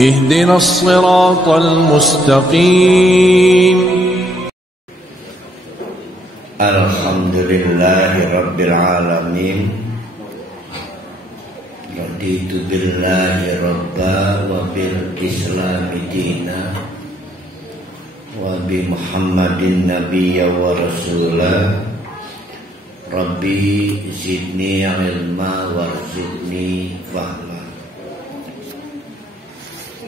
اهدنا الصراط المستقيم. Alhamdulillahirabbil raditu billahi rabba wa bil islami dina wa bi muhammadin nabiyya wa rasula. Rabbi zidni ilma warzuqni fahma.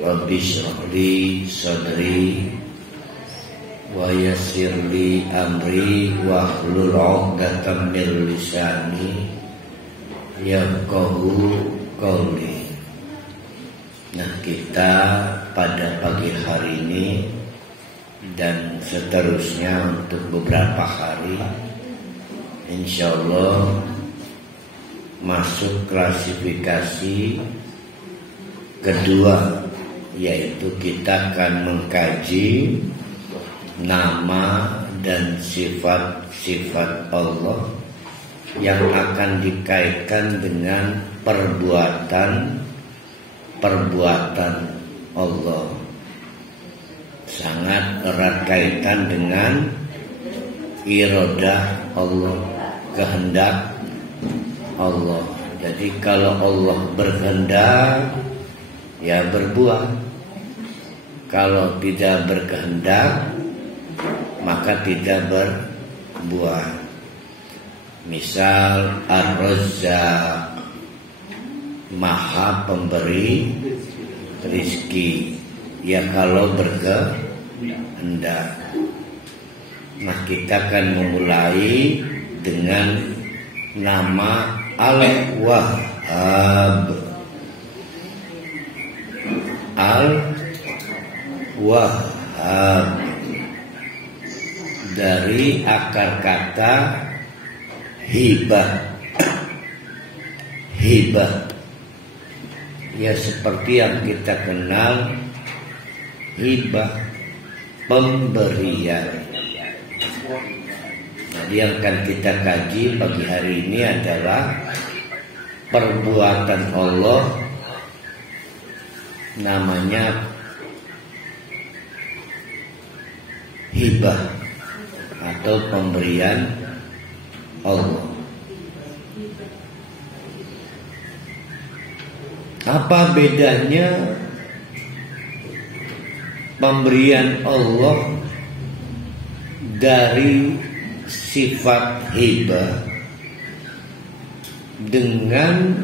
Rabbi shrah li sadri wa yassir li amri wahlul 'uqdatam min lisani yafqahu qawli. Nah, kita pada pagi hari ini dan seterusnya untuk beberapa hari insyaallah masuk klasifikasi kedua, yaitu kita akan mengkaji nama dan sifat-sifat Allah yang akan dikaitkan dengan perbuatan Allah. Sangat erat kaitan dengan iradah Allah, kehendak Allah. Jadi kalau Allah berkehendak, ya berbuat. Kalau tidak berkehendak, maka tidak berbuat. Misal Ar-Razzaq, Maha pemberi rizki, ya kalau berkehendak. Nah, kita akan memulai dengan nama Al-Wahhab. Al-Wahhab dari akar kata hibah. Ya seperti yang kita kenal, hibah pemberian. Jadi yang akan kita kaji pagi hari ini adalah perbuatan Allah, namanya hibah atau pemberian Allah. Apa bedanya pemberian Allah dari sifat hibah dengan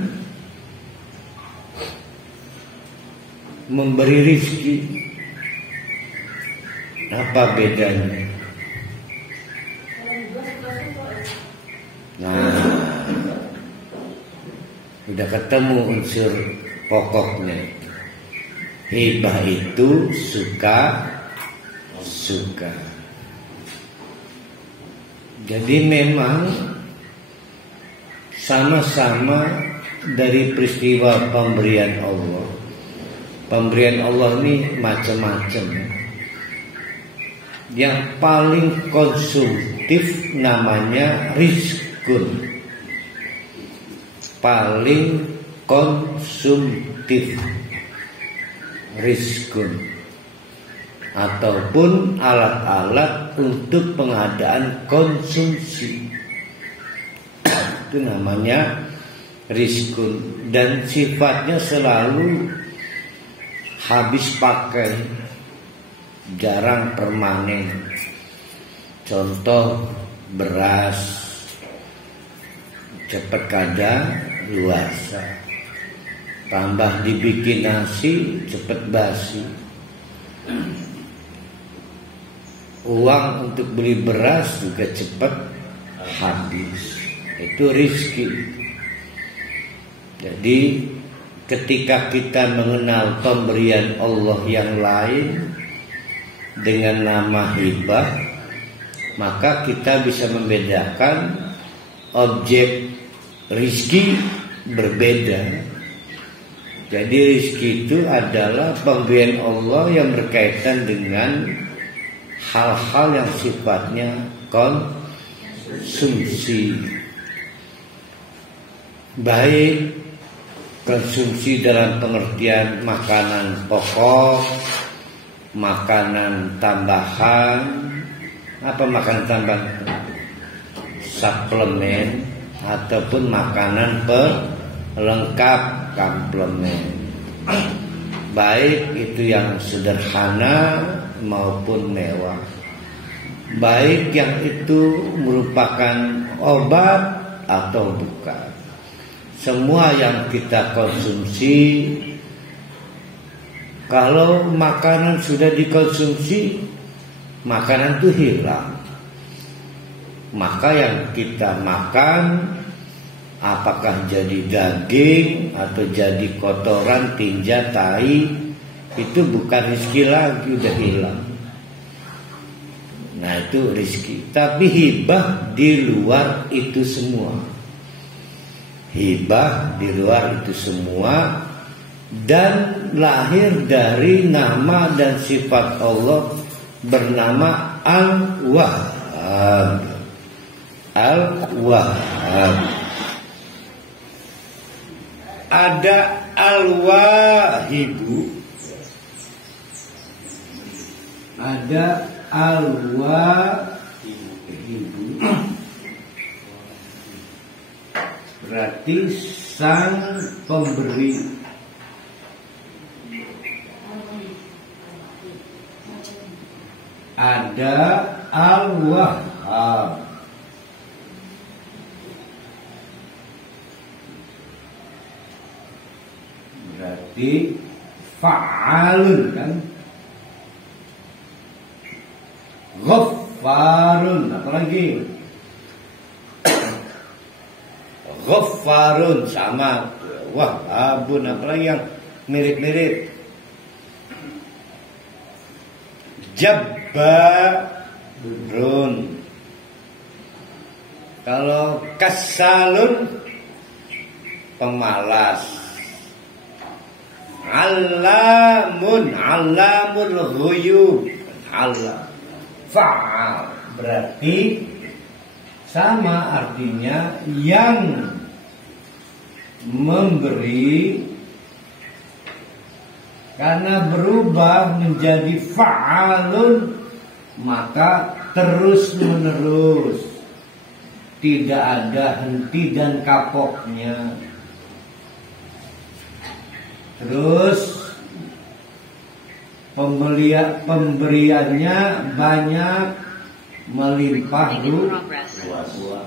memberi rizki? Apa bedanya? Nah, sudah ketemu unsur pokoknya. Hibah itu suka. Jadi memang sama-sama dari peristiwa pemberian Allah. Pemberian Allah ini macam-macam. Yang paling konsumtif namanya rizkun. Paling konsumtif rizkun, ataupun alat-alat untuk pengadaan konsumsi. Itu namanya rizkun, dan sifatnya selalu habis pakai, jarang permanen. Contoh beras, cepat kada luasa. Tambah dibikin nasi, cepat basi. Uang untuk beli beras juga cepat habis. Itu rizki. Jadi ketika kita mengenal pemberian Allah yang lain dengan nama hibah, maka kita bisa membedakan objek rizki berbeda. Jadi rizki itu adalah pemberian Allah yang berkaitan dengan hal-hal yang sifatnya konsumsi, baik Konsumsi dalam pengertian makanan pokok, makanan tambahan, apa makanan tambahan? Suplemen ataupun makanan pelengkap komplement. Baik itu yang sederhana maupun mewah. Baik yang itu merupakan obat atau bukan. Semua yang kita konsumsi, kalau makanan sudah dikonsumsi, makanan itu hilang. Maka yang kita makan, apakah jadi daging atau jadi kotoran, tinja, tai, itu bukan rezeki lagi, udah hilang. Nah itu rezeki. Tapi hibah di luar itu semua. Hibah di luar itu semua dan lahir dari nama dan sifat Allah bernama Al-Wahhab. Al-Wahhab. Ada Al-Wahibu, ada Al-Wahibu, berarti sang pemberi. Ada Al-Wahhab, berarti fa'alun kan. Ghaffarun, apalagi Ghaffarun sama Wahhabun, apalagi yang mirip-mirip. Jabbarun. Kalau Kasalun pemalas. Allamun, Allamul ghuyub. Allah. Fa'al berarti sama artinya yang memberi, karena berubah menjadi fa'alun maka terus menerus, tidak ada henti dan kapoknya. Terus pemberiannya banyak, melimpah ruah.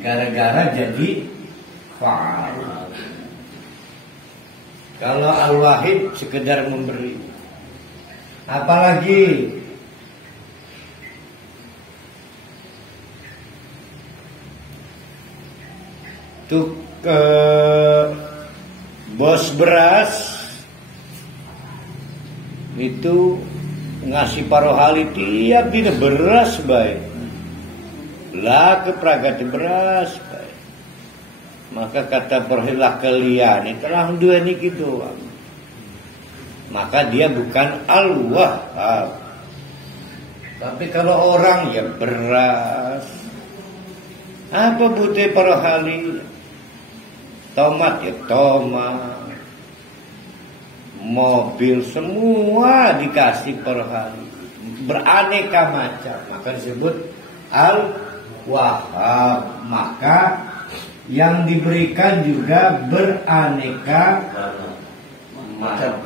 Gara-gara jadi fa'al. Kalau Al-Wahid sekedar memberi. Apalagi tuh bos beras itu ngasih parohali tiap tidak beras baik lah ke pragati beras baik. Maka kata perhilah kalian telah dua ini gitu, maka dia bukan Al-Wahhab. Tapi kalau orang yang beras, apa butuh parohali? Tomat ya tomat, mobil semua dikasih parohali, beraneka macam, maka disebut Al-Wahhab. Maka yang diberikan juga beraneka macam.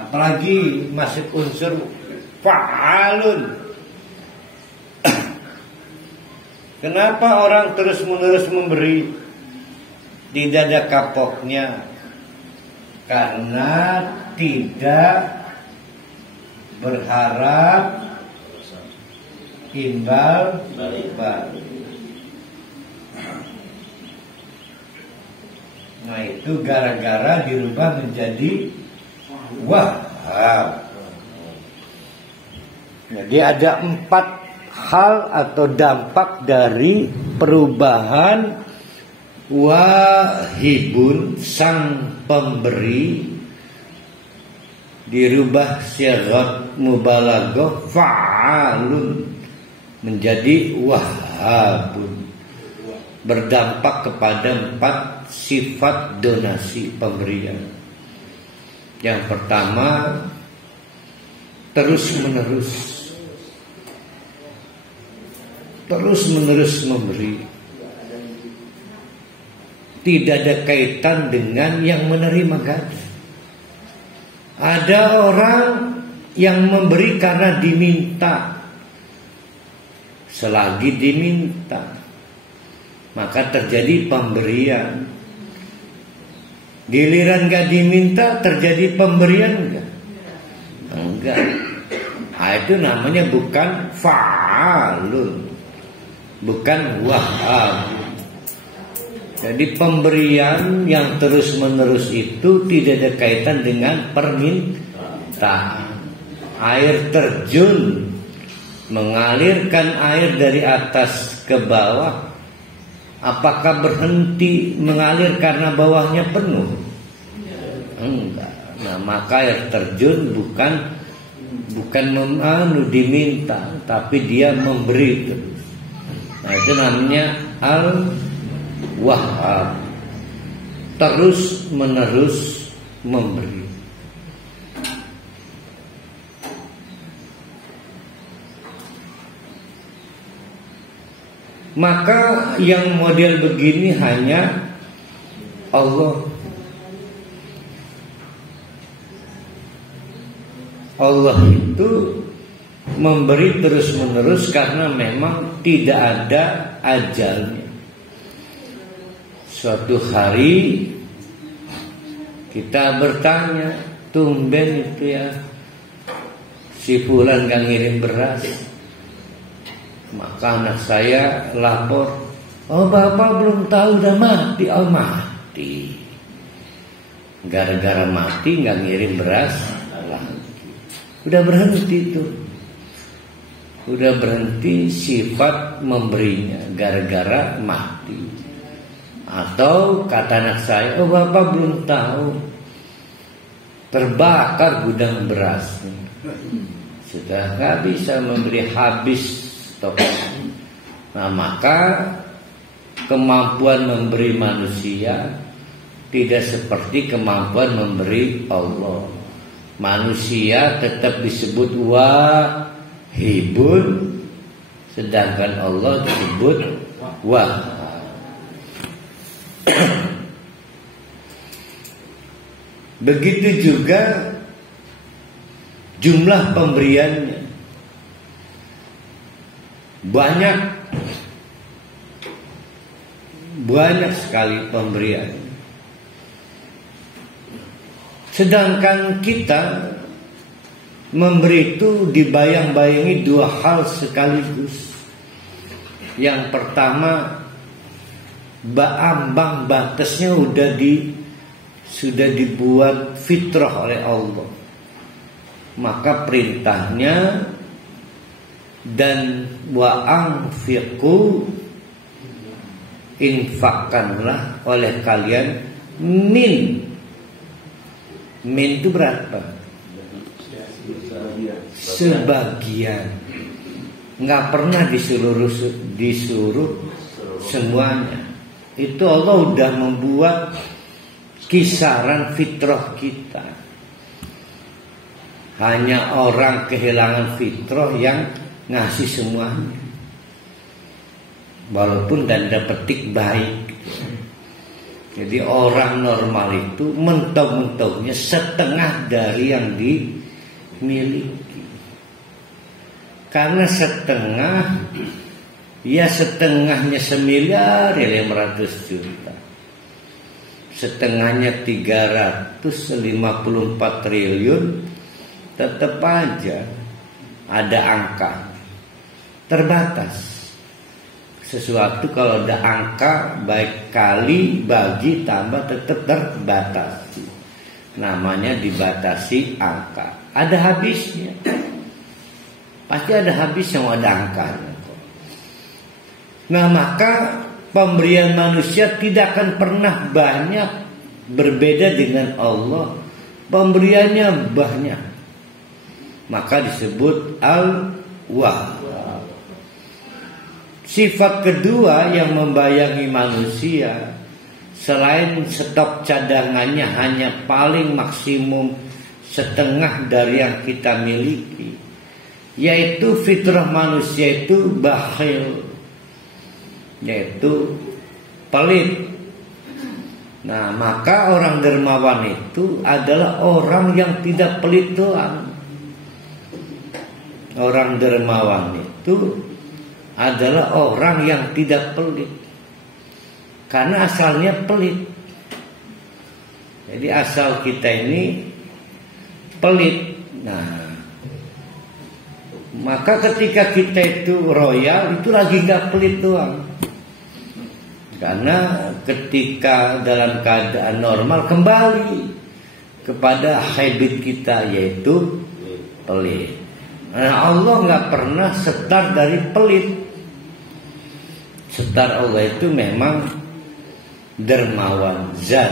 Apalagi masuk unsur fa'alun. Kenapa orang terus-menerus memberi? Tidak ada kapoknya. Karena tidak berharap imbal balik. Nah itu gara-gara dirubah menjadi Wahhab. Jadi ada 4 hal atau dampak dari perubahan Wahibun, sang pemberi, dirubah syarat mubalaghah fa'alun menjadi wahhabun, berdampak kepada 4 sifat donasi pemberian. Yang pertama, terus menerus memberi. Tidak ada kaitan dengan yang menerima ganda. Ada orang yang memberi karena diminta. Selagi diminta, maka terjadi pemberian. Giliran gak diminta, terjadi pemberian enggak? Enggak. Nah, itu namanya bukan fa'alun, bukan wahab. Jadi pemberian yang terus menerus itu tidak ada kaitan dengan permintaan. Air terjun mengalirkan air dari atas ke bawah, apakah berhenti mengalir karena bawahnya penuh? Enggak. Nah, maka air terjun bukan diminta, tapi dia memberi terus. Nah, itu namanya al-wahhab, terus menerus memberi. Maka yang model begini hanya Allah. Allah itu memberi terus menerus karena memang tidak ada ajalnya. Suatu hari kita bertanya, tumben itu ya si fulan gak ngirim beras. Maka anak saya lapor, oh bapak belum tahu udah mati. Oh mati. Gara-gara mati gak ngirim beras lagi. Udah berhenti tuh. Udah berhenti sifat memberinya gara-gara mati. Atau kata anak saya, oh bapak belum tahu, terbakar gudang berasnya. Sudah gak bisa memberi, habis. Nah, maka kemampuan memberi manusia tidak seperti kemampuan memberi Allah. Manusia tetap disebut wahibun, sedangkan Allah disebut wahhab. Begitu juga jumlah pemberiannya. Banyak sekali pemberian. Sedangkan kita memberi itu dibayang-bayangi 2 hal sekaligus. Yang pertama, ambang batasnya sudah dibuat fitrah oleh Allah. Maka perintahnya, dan wa anfiqu, infakkanlah oleh kalian min itu berapa? Sebagian. Nggak pernah disuruh semuanya. Itu Allah udah membuat kisaran fitrah kita. Hanya orang kehilangan fitrah yang ngasih semuanya, walaupun tanda petik baik. Jadi orang normal itu mentok-mentoknya setengah dari yang dimiliki. Karena setengah, ya setengahnya 1.500.000.000, setengahnya 354 triliun, tetap aja ada angka terbatas. Sesuatu kalau ada angka, baik kali, bagi, tambah, tetap terbatas. Namanya dibatasi angka. Ada habisnya. Pasti ada habis yang ada angkanya. Nah, maka pemberian manusia tidak akan pernah banyak, berbeda dengan Allah. Pemberiannya banyak. maka disebut Al-Wahhab. Sifat kedua yang membayangi manusia, selain stok cadangannya hanya paling maksimum setengah dari yang kita miliki, yaitu fitrah manusia itu bakhil, yaitu pelit. Nah, maka orang dermawan itu adalah orang yang tidak pelit doang. Orang dermawan itu adalah orang yang tidak pelit, karena asalnya pelit. Jadi asal kita ini pelit. Nah, maka ketika kita itu royal, itu lagi gak pelit doang. Karena ketika dalam keadaan normal kembali kepada habit kita, yaitu pelit. Nah, Allah gak pernah setar dari pelit. Setar Allah itu memang dermawan, zat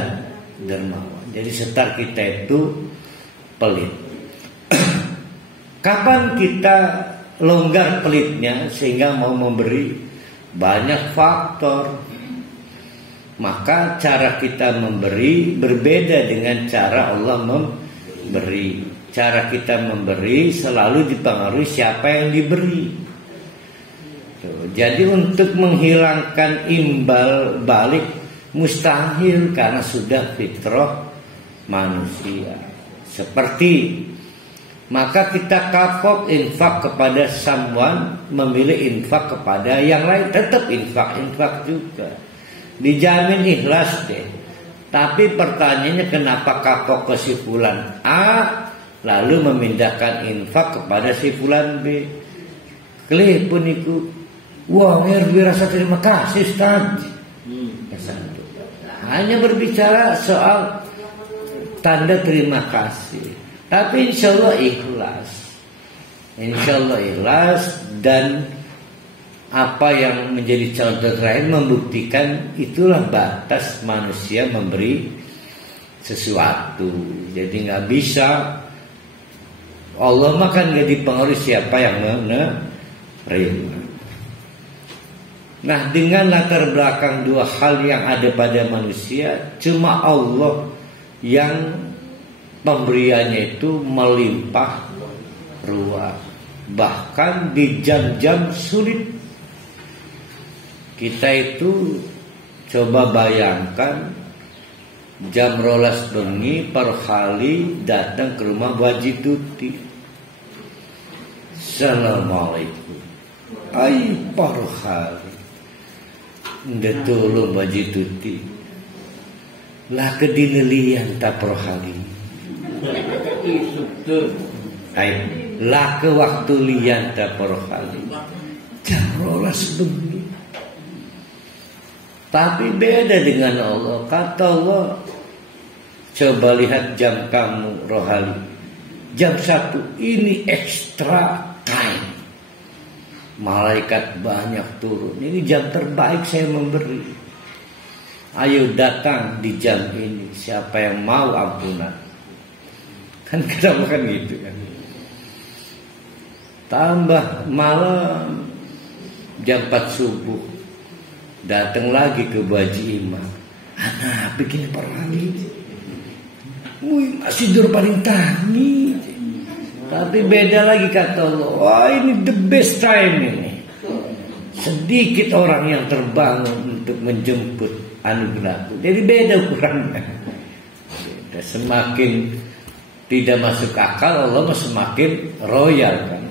dermawan. Jadi setar kita itu pelit. Kapan kita longgar pelitnya sehingga mau memberi? Banyak faktor. Maka cara kita memberi berbeda dengan cara Allah memberi. Cara kita memberi selalu dipengaruhi siapa yang diberi. Jadi untuk menghilangkan imbal balik mustahil, karena sudah fitrah manusia. Seperti maka kita kapok infak kepada someone, memilih infak kepada yang lain, tetap infak juga. Dijamin ikhlas deh. Tapi pertanyaannya, kenapa kapok ke si fulan A lalu memindahkan infak kepada si fulan B? Kelih pun itu, wah, rasa terima kasih Ustaz. Hanya berbicara soal tanda terima kasih. Tapi insya Allah ikhlas. Insya Allah ikhlas. Dan apa yang menjadi contoh terakhir membuktikan itulah batas manusia memberi sesuatu. Jadi gak bisa. Allah mah kan gak dipengaruhi siapa yang menerima. Nah, dengan latar belakang dua hal yang ada pada manusia, cuma Allah yang pemberiannya itu melimpah ruah. Bahkan di jam-jam sulit, kita itu coba bayangkan jam 12 bengi per kali datang ke rumah Bu Haji Tuti. Assalamualaikum. Ai per kali ndetulung Bu Haji Tuti. Lah kedinelian tak per kali. Ai lah ke waktu lian tak per kali. Jam 12 bengi. Tapi beda dengan Allah. Kata Allah, coba lihat jam kamu rohani, jam 1 ini extra time. Malaikat banyak turun. Ini jam terbaik saya memberi. Ayo datang di jam ini. Siapa yang mau ampunan? Kan kita bukan gitu kan. Tambah malam jam 4 subuh, datang lagi ke Bu Haji Imam. Anak bikin perang. Masih dur paling tangi. Tapi beda lagi kata Allah. Wah, ini the best time ini. Sedikit orang yang terbangun untuk menjemput anugerah. Jadi beda ukurannya. Semakin tidak masuk akal, Allah semakin royal kan.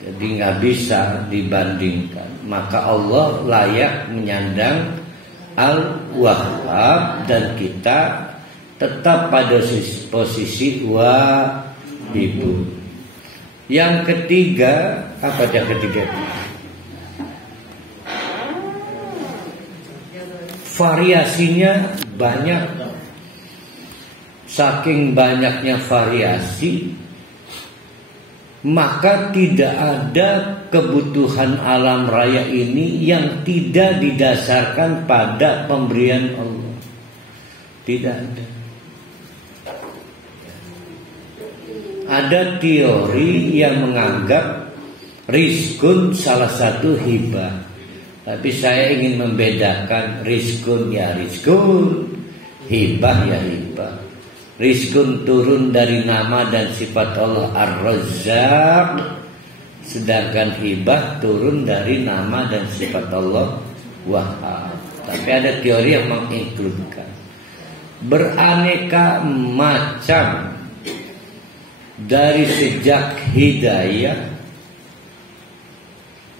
Jadi nggak bisa dibandingkan. Maka Allah layak menyandang Al-Wahhab, dan kita tetap pada posisi wahibun. Yang ketiga, apa yang ketiga? Variasinya banyak. Saking banyaknya variasi, maka tidak ada kebutuhan alam raya ini yang tidak didasarkan pada pemberian Allah. Tidak ada. ada teori yang menganggap rizkun salah satu hibah. Tapi saya ingin membedakan rizkun ya rizkun, hibah ya hibah. Rizkun turun dari nama dan sifat Allah Ar-Razzaq, sedangkan hibah turun dari nama dan sifat Allah Wahhab. Tapi ada teori yang menginkludkan beraneka macam dari sejak hidayah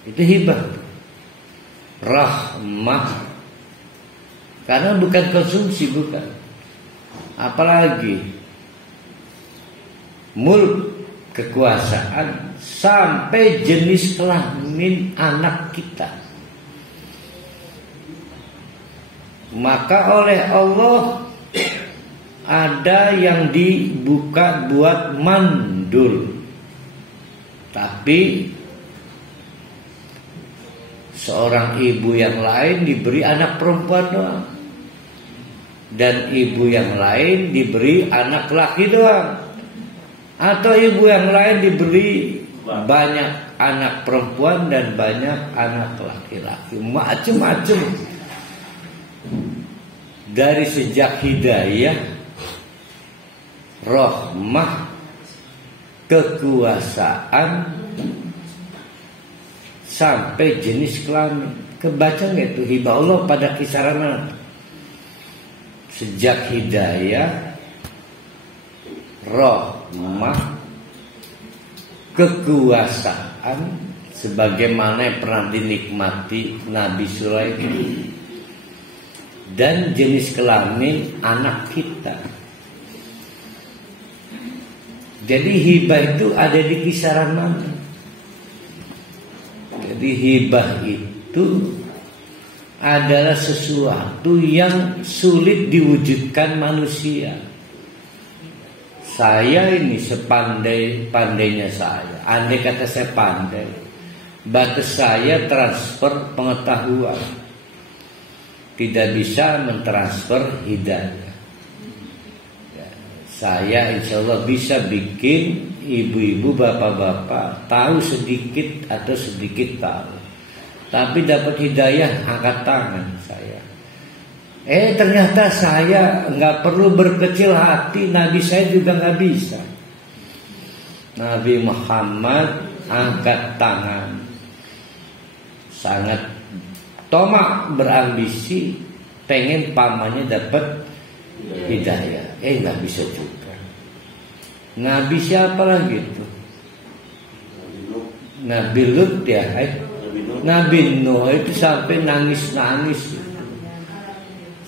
itu hibah, rahmah, karena bukan konsumsi, bukan. Apalagi mulk, kekuasaan, sampai jenis kelamin anak kita. Maka oleh Allah ada yang dibuka buat mandul, tapi seorang ibu yang lain diberi anak perempuan doang, dan ibu yang lain diberi anak laki doang, atau ibu yang lain diberi banyak anak perempuan dan banyak anak laki-laki, macam-macam. Dari sejak hidayah, rahmah, kekuasaan, sampai jenis kelamin. Kebaca nggak itu hibah Allah pada kisaran mana? Sejak hidayah, rahmah, kekuasaan, sebagaimana yang pernah dinikmati Nabi Sulaiman, dan jenis kelamin anak kita. Jadi hibah itu ada di kisaran mana? Jadi hibah itu adalah sesuatu yang sulit diwujudkan manusia. Saya ini sepandai-pandainya saya, andai kata saya pandai, batas saya transfer pengetahuan, tidak bisa mentransfer hidayah. Ya, saya insya Allah bisa bikin ibu-ibu, bapak-bapak tahu sedikit atau sedikit tahu, tapi dapat hidayah angkat tangan saya. Ternyata saya nggak perlu berkecil hati, Nabi saya juga nggak bisa. Nabi Muhammad angkat tangan, sangat tomak, berambisi, pengen pamannya dapat hidayah. Nggak bisa juga. Nabi siapa lagi itu? Nabi Lut ya. Nabi Nuh itu sampai nangis-nangis,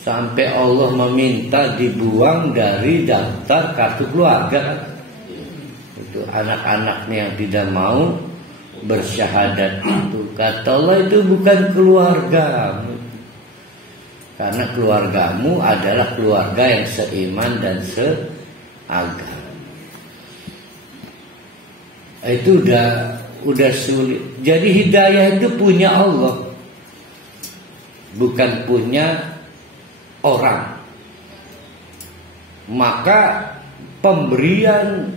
sampai Allah meminta dibuang dari daftar kartu keluarga. Itu anak-anaknya yang tidak mau bersyahadat itu, kata Allah, itu bukan keluargamu, karena keluargamu adalah keluarga yang seiman dan seagama. Itu udah sulit. Jadi hidayah itu punya Allah, bukan punya orang. Maka pemberian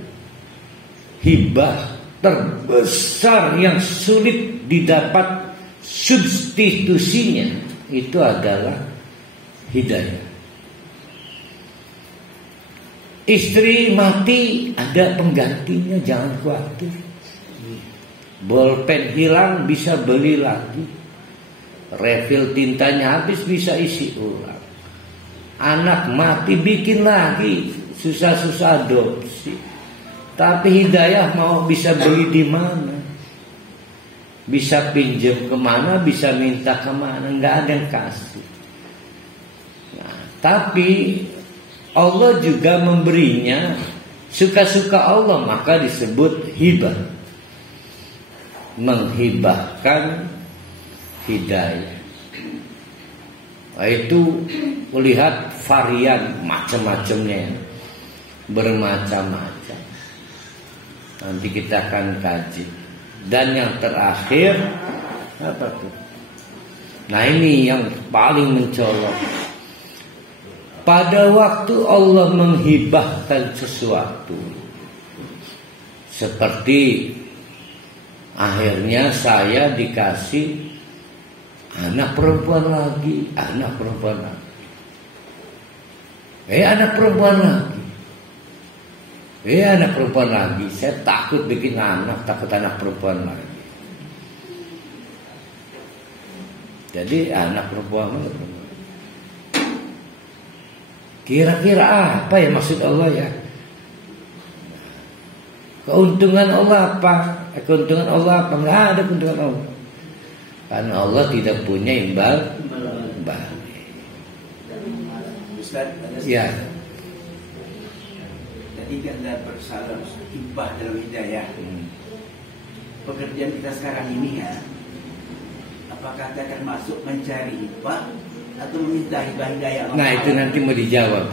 hibah terbesar yang sulit didapat substitusinya itu adalah hidayah. Istri mati, ada penggantinya, jangan khawatir. Bolpen hilang, bisa beli lagi. Refill tintanya habis, bisa isi ulang. Anak mati, bikin lagi. Susah-susah adopsi. Tapi hidayah mau bisa beli di mana? Bisa pinjam kemana? Bisa minta kemana? Nggak ada yang kasih. Nah, tapi Allah juga memberinya suka-suka Allah, maka disebut hibah. Menghibahkan hidayah. Nah, itu lihat varian macam-macamnya, bermacam-macam. Nanti kita akan kaji. Dan yang terakhir apa tuh? Nah, ini yang paling mencolok. Pada waktu Allah menghibahkan sesuatu, Seperti akhirnya saya dikasih anak perempuan lagi. Anak perempuan lagi. Saya takut bikin anak, takut anak perempuan lagi. Jadi anak perempuan. Kira-kira apa ya maksud Allah ya? Keuntungan Allah apa? Nggak ada keuntungan Allah. Karena Allah tidak punya imbal. Ustaz, Ya. Jadi kita bersalam ibah dalam hidayah. Pekerjaan kita sekarang ini ya, apakah kita akan masuk mencari ibah atau meminta hidayah? Nah itu nanti mau dijawab.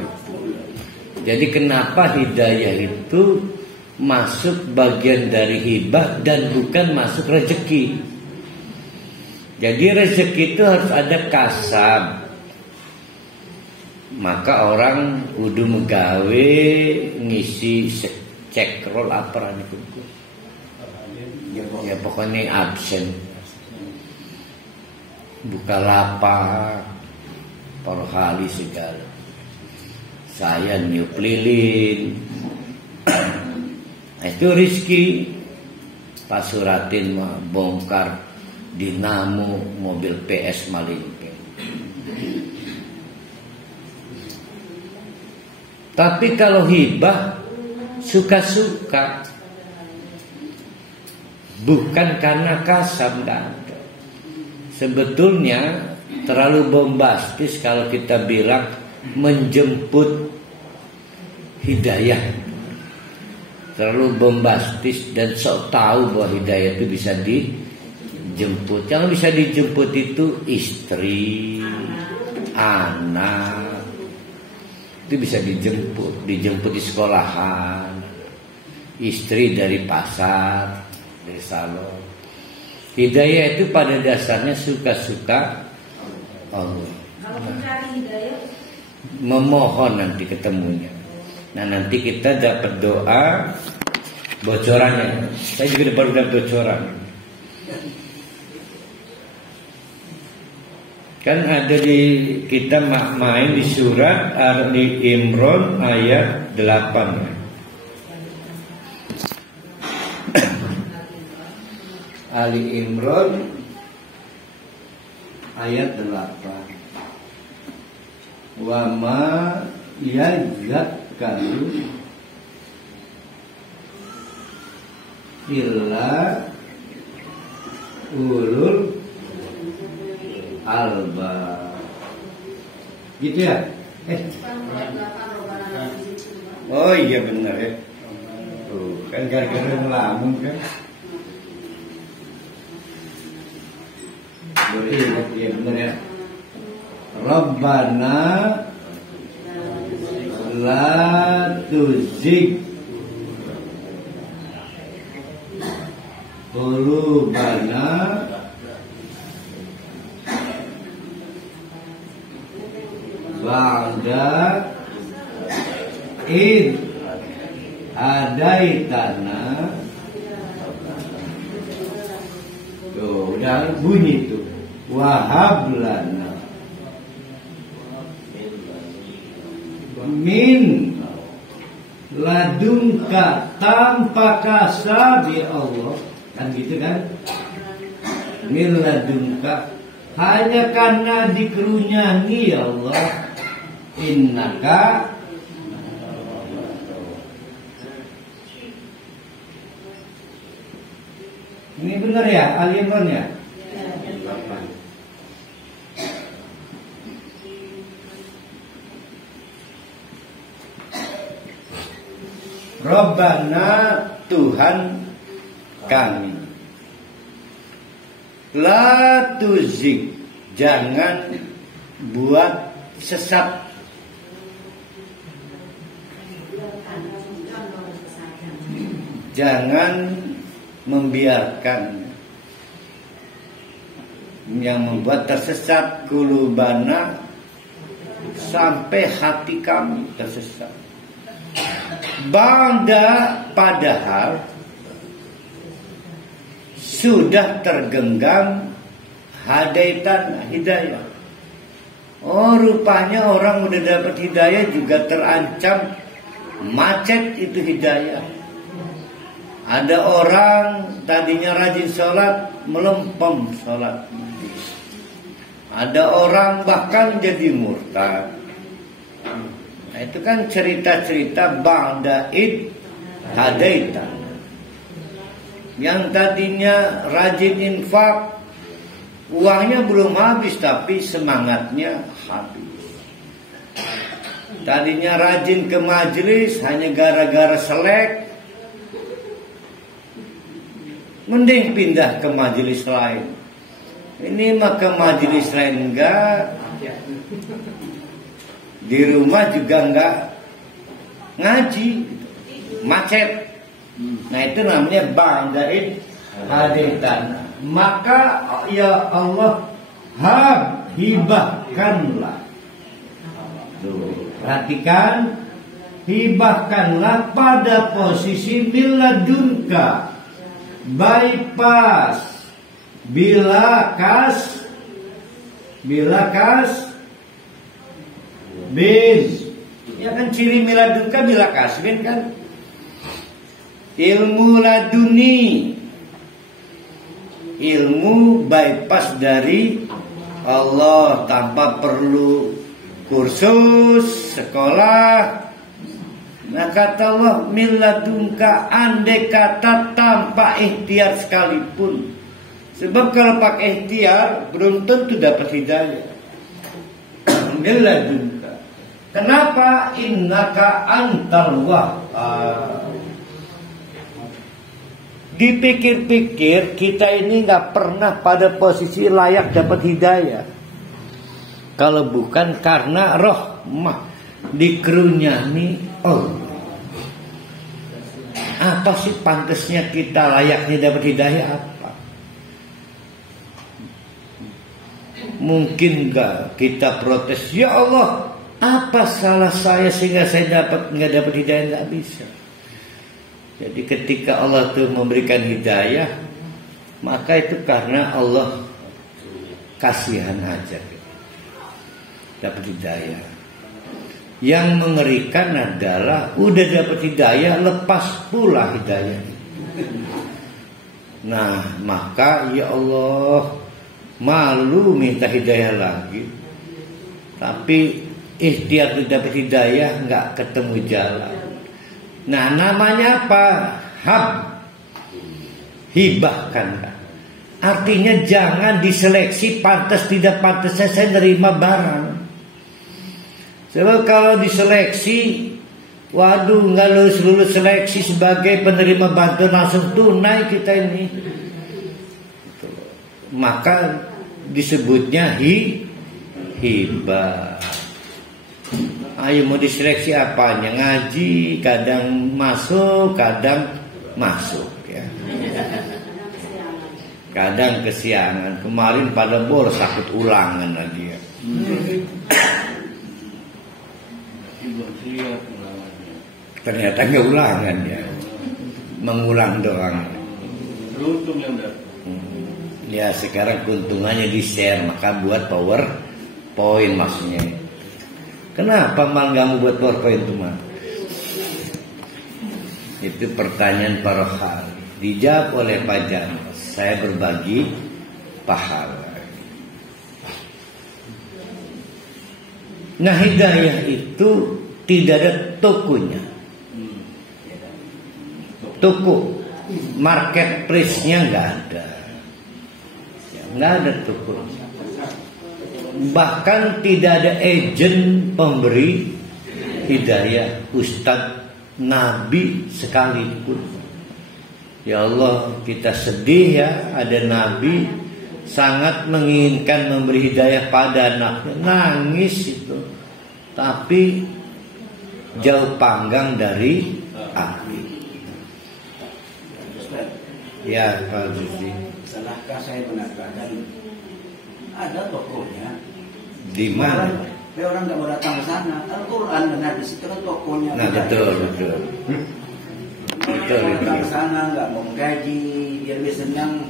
Jadi kenapa hidayah itu masuk bagian dari hibah dan bukan masuk rezeki? Jadi rezeki itu harus ada kasab. Maka orang kudu megawe ngisi cekrol apa itu. Ya pokoknya absen. Bukalapak, Parohali segala. Saya niup lilin. Itu rizki. Pak Suratin mah bongkar dinamo mobil PS Malimping. Tapi kalau hibah suka-suka, bukan karena kasab, enggak ada. Sebetulnya terlalu bombastis kalau kita bilang menjemput hidayah. Terlalu bombastis dan sok tahu bahwa hidayah itu bisa dijemput. Yang bisa dijemput itu istri, anak. Itu bisa dijemput di sekolahan, istri dari pasar, dari salon. Hidayah itu pada dasarnya suka-suka Allah. Kalau mencari hidayah, memohon nanti ketemunya. Nah nanti kita dapat doa bocorannya. Saya juga baru dapat bocoran. Kan ada di kita main di surat Ali Imran ayat 8. Ali Imran ayat 8. Wa ma yazakkaru illa ulul albab. Gitu ya? Oh iya benar ya. Tuh, kan gara-gara ngelamun kan. Iya benar ya. Rabbana la tuzigh qulubana ba'da id hadaitana. Tuh, udah bunyi tuh. Wahablana min ladunka, tanpa kasab ya Allah. Kan gitu kan? Min ladunka, hanya karena dikerunyangi ya Allah. Innaka ini benar ya Ali Imran ya? Rabbana Tuhan kami, la tuzigh, jangan buat sesat, jangan membiarkan yang membuat tersesat kulubana, sampai hati kami tersesat. Ba'da, padahal sudah tergenggam hadaitan hidayah. Oh, rupanya orang udah dapat hidayah juga terancam macet itu hidayah. Ada orang tadinya rajin sholat, melempem sholat. Ada orang bahkan jadi murtad. Nah, itu kan cerita-cerita ba'da id hadaitan. Yang tadinya rajin infak, uangnya belum habis tapi semangatnya habis. Tadinya rajin ke majelis hanya gara-gara selek, mending pindah ke majelis lain. Ini mah ke majelis lain enggak, di rumah juga enggak ngaji, macet. Nah, itu namanya ba'daid hadaitan. Maka ya Allah hibahkanlah. Perhatikan, hibahkanlah pada posisi miladunka, bypass, bila kas bin. Ya kan ciri miladunka bila kasbin kan. Ilmu laduni, ilmu bypass dari Allah tanpa perlu kursus, sekolah. Nah, kata Allah miladunka, andai kata tanpa ikhtiar sekalipun. Sebab kalau pakai ikhtiar belum tentu dapat hidayah. Miladunka. Kenapa? Innaka antal wahhab. Dipikir-pikir kita ini gak pernah pada posisi layak dapat hidayah kalau bukan karena rahmah dikerunyani Allah. Apa sih pantasnya kita layaknya dapat hidayah apa? Mungkin gak kita protes, ya Allah, apa salah saya sehingga saya gak dapat hidayah? Gak bisa. Jadi ketika Allah itu memberikan hidayah, maka itu karena Allah kasihan aja dapat hidayah. Yang mengerikan adalah udah dapat hidayah, lepas pula hidayah. Nah, maka ya Allah, malu minta hidayah lagi, tapi ikhtiar dapat hidayah nggak ketemu jalan. Nah, namanya apa? Hibahkan. Artinya jangan diseleksi pantas tidak pantasnya saya nerima barang. Sebab kalau diseleksi, waduh, nggak lulus seleksi sebagai penerima bantuan langsung tunai kita ini. Maka disebutnya hibah. Ayo mau diseleksi apanya? Ngaji, kadang masuk ya. Kadang kesiangan. Kemarin pada bor sakit ulangan lagi ya. Ternyata nggak ulangan ya, mengulang doang. Beruntung yang dapat. Ya sekarang keuntungannya di share, maka buat PowerPoint maksudnya. Kenapa mal nggak mau buat PowerPoint itu mal? Itu pertanyaan para hal. Dijawab oleh Pak Jan. Saya berbagi pahala. Nah, hidayah itu tidak ada tokonya. Toko, marketplace-nya nggak ada. Nggak ada toko. Bahkan tidak ada agen pemberi hidayah, ustadz, nabi sekalipun. Ya Allah, kita sedih ya, ada nabi sangat menginginkan memberi hidayah pada anaknya, nangis itu, tapi jauh panggang dari api. Ya, Pak Zuzi. Salahkah saya mengatakan ada tokonya? Di mana? Orang nggak mau datang ke sana. Al-Quran dan hadis itu kan tokonya. Nah, betul. Datang ke sana nggak mau gaji, biar dia senang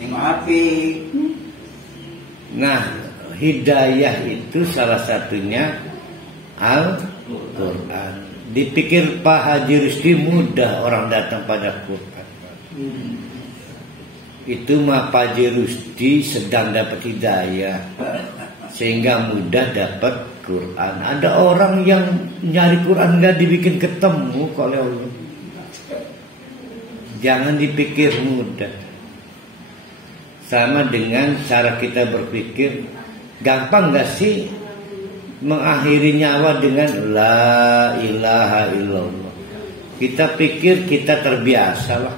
Nengok api. Nah, hidayah itu salah satunya Al-Quran. Dipikir Pak Haji Rusdi mudah orang datang pada Quran. Itu mah Pak Haji Rusdi sedang dapat hidayah, sehingga mudah dapat Quran. Ada orang yang nyari Quran gak dibikin ketemu oleh Allah. Jangan dipikir mudah. Sama dengan cara kita berpikir, gampang gak sih mengakhiri nyawa dengan la ilaha illallah? Kita pikir kita terbiasa lah,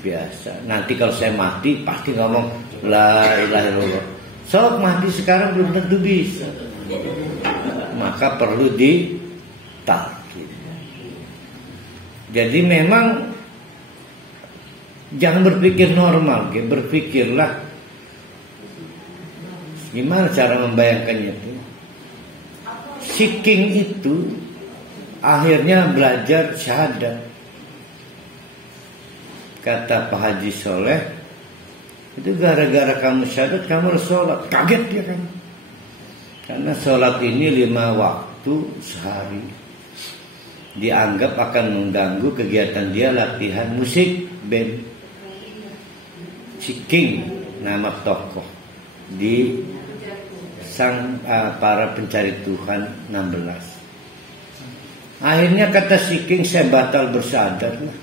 biasa. Nanti kalau saya mati pasti ngomong la ilaha illallah. Sok mati sekarang belum tentu bisa. Maka perlu ditakdir. Jadi memang jangan berpikir normal, berpikirlah gimana cara membayangkannya itu. Si King itu akhirnya belajar syahadat. Kata Pak Haji Soleh, itu gara-gara kamu syahadat kamu harus sholat. Kaget dia kan, karena sholat ini 5 waktu sehari. Dianggap akan mengganggu kegiatan dia latihan musik band. Si King nama tokoh di sang para pencari Tuhan 16. Akhirnya kata si King, saya batal bersyahadat lah.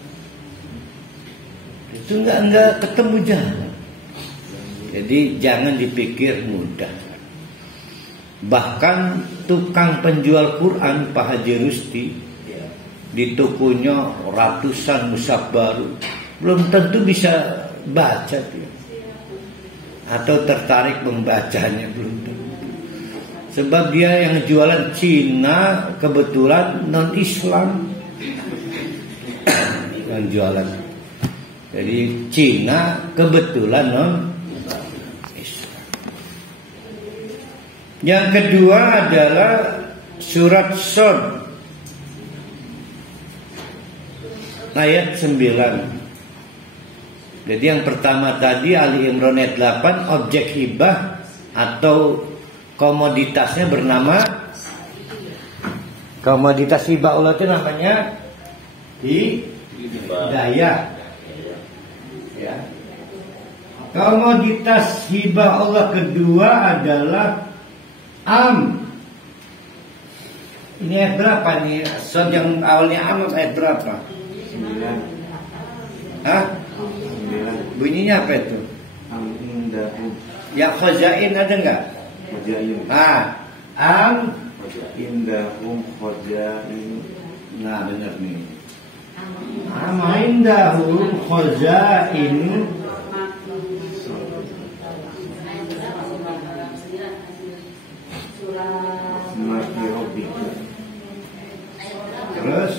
Itu enggak ketemu jalan. Jadi jangan dipikir mudah. Bahkan tukang penjual Quran Pak Haji Rusdi, di tokonya ratusan mushaf baru, belum tentu bisa baca dia, atau tertarik membacanya, belum tentu. Sebab dia yang jualan Cina kebetulan non Islam yang jualan. Jadi Cina kebetulan non Islam. Yang kedua adalah surat Shad ayat 9. Jadi yang pertama tadi Ali Imran ayat 8, objek hibah atau komoditasnya bernama, komoditas hibah Allah itu namanya hidayah. Ya. Komoditas hibah Allah kedua adalah Ini ayat berapa nih? Shad yang awalnya ayat berapa? 9. Hah? 9. Bunyinya apa itu? Ya khazain ada enggak? Khazain. Indahum khazain. Nah benar nih. Indahum khazain. Terus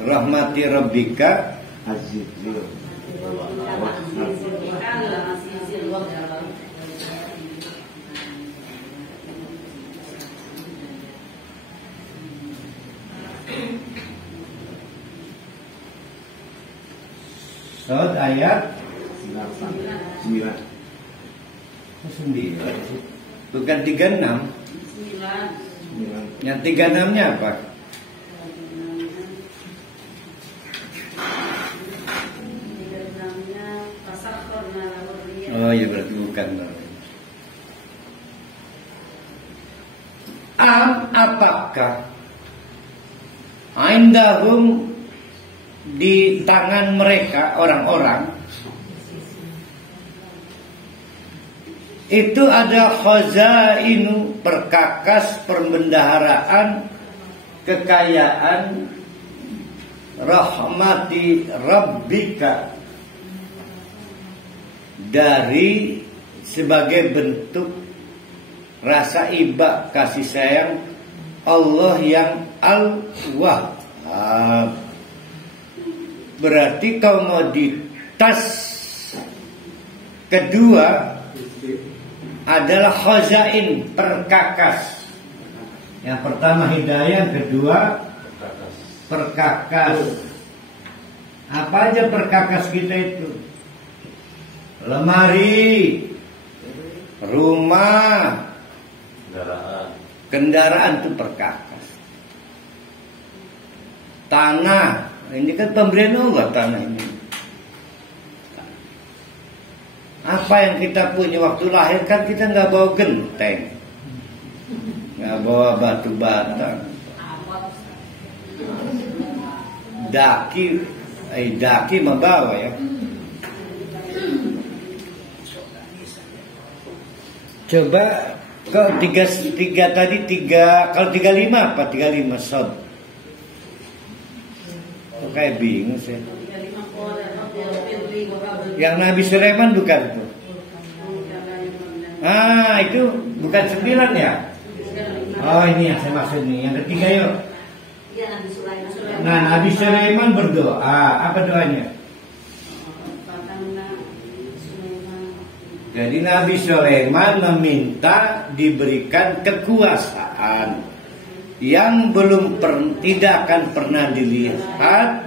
rahmati rabbika azizil Shad ayat 9. Bukan 36. Yang 36-nya apa? Oh iya berarti bukan. Apakah indahum di tangan mereka orang-orang itu ada khazainu, perkakas, perbendaharaan, kekayaan rahmati rabbika, dari sebagai bentuk rasa iba kasih sayang Allah yang Al-Wahhab. Berarti komoditas kedua adalah khazain, perkakas. Yang pertama hidayah, yang kedua perkakas. Apa aja perkakas kita itu? Lemari, rumah, kendaraan itu perkakas. Tanah, ini kan pemberian Allah tanah ini. Apa yang kita punya waktu lahir kan kita nggak bawa genteng, nggak bawa batu bata, daki membawa ya. Coba kalau tiga tadi kalau 35 apa 35 sob? Kayak bingung sih. Yang Nabi Sulaiman bukan itu. Itu bukan 9 ya? Oh ini yang saya maksud nih. Yang ketiga yuk. Nah Nabi Sulaiman berdoa. Apa doanya? Jadi Nabi Sulaiman meminta diberikan kekuasaan yang tidak akan pernah dilihat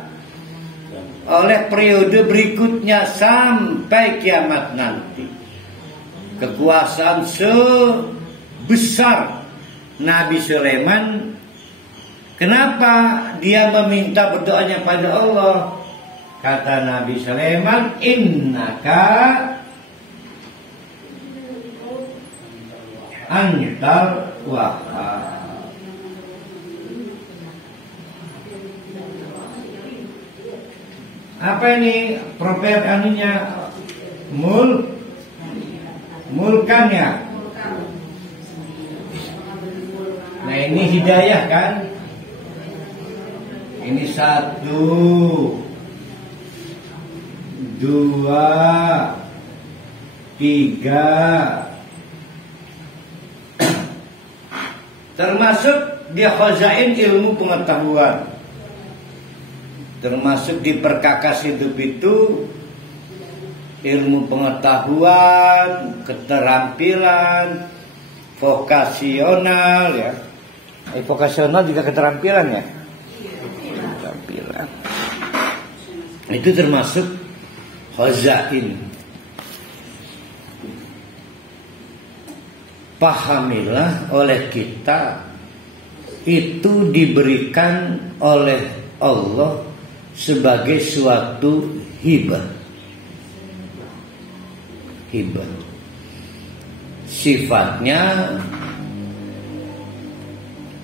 oleh periode berikutnya sampai kiamat nanti. Kekuasaan sebesar Nabi Sulaiman. Kenapa dia meminta berdoanya pada Allah? Kata Nabi Sulaiman, innaka antar wahhab. Apa ini proper anunya? Mulkannya. Nah ini hidayah kan? Ini 1, 2, 3. Termasuk dia khazain ilmu pengetahuan. Termasuk di perkakas hidup itu ilmu pengetahuan, keterampilan, vokasional ya. Vokasional juga keterampilan ya. Keterampilan. Itu termasuk khazain. Pahamilah oleh kita itu diberikan oleh Allah sebagai suatu hibah. Hibah. Sifatnya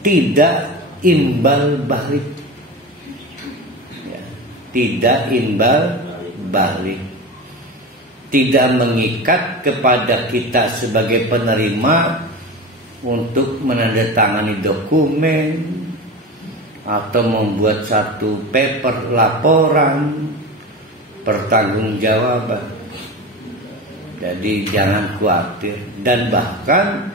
tidak imbal balik. Ya, tidak imbal balik. Tidak mengikat kepada kita sebagai penerima untuk menandatangani dokumen atau membuat satu paper laporan pertanggungjawaban. Jadi jangan khawatir dan bahkan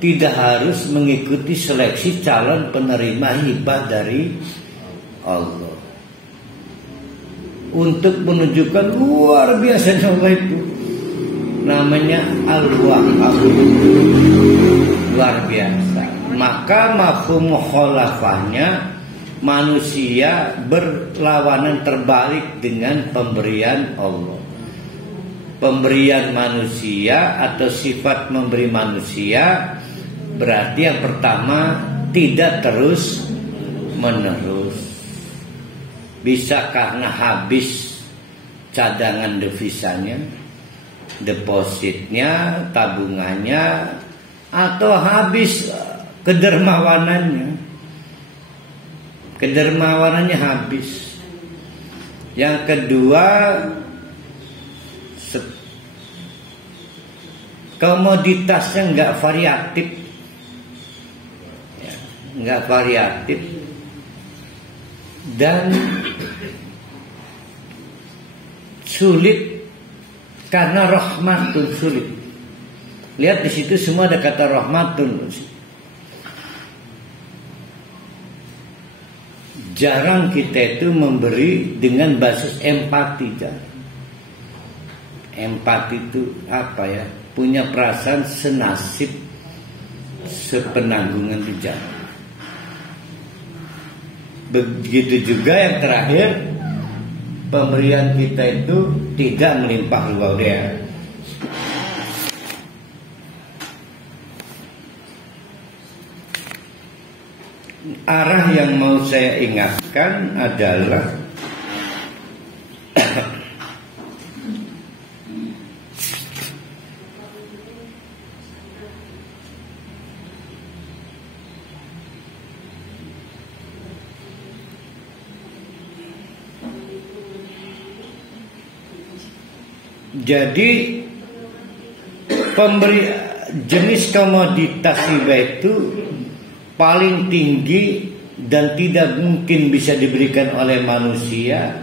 tidak harus mengikuti seleksi calon penerima hibah dari Allah. Untuk menunjukkan luar biasa Allah itu namanya Al-Wahhab, luar biasa. Maka mafhum mukhalafahnya manusia berlawanan terbalik dengan pemberian Allah. Pemberian manusia atau sifat memberi manusia berarti yang pertama tidak terus menerus. Bisa karena habis cadangan devisanya, depositnya, tabungannya, atau habis kedermawanannya. Kedermawanannya habis. Yang kedua, komoditasnya nggak variatif, ya, nggak variatif, dan sulit karena rahmatun sulit. Lihat di situ semua ada kata rahmatun. Jarang kita itu memberi dengan basis empati. Empati itu apa ya? Punya perasaan senasib, sepenanggungan di jalan. Begitu juga yang terakhir, pemberian kita itu tidak melimpah ruah. Arah yang mau saya ingatkan adalah jadi jenis komoditas riba itu paling tinggi dan tidak mungkin bisa diberikan oleh manusia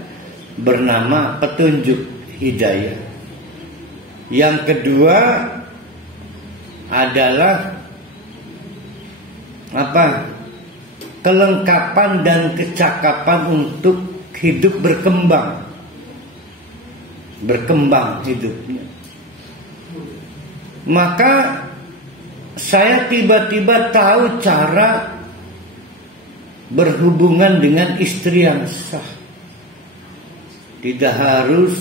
bernama petunjuk hidayah. Yang kedua adalah kelengkapan dan kecakapan untuk hidup berkembang hidupnya. Maka saya tiba-tiba tahu cara berhubungan dengan istri yang sah. Tidak harus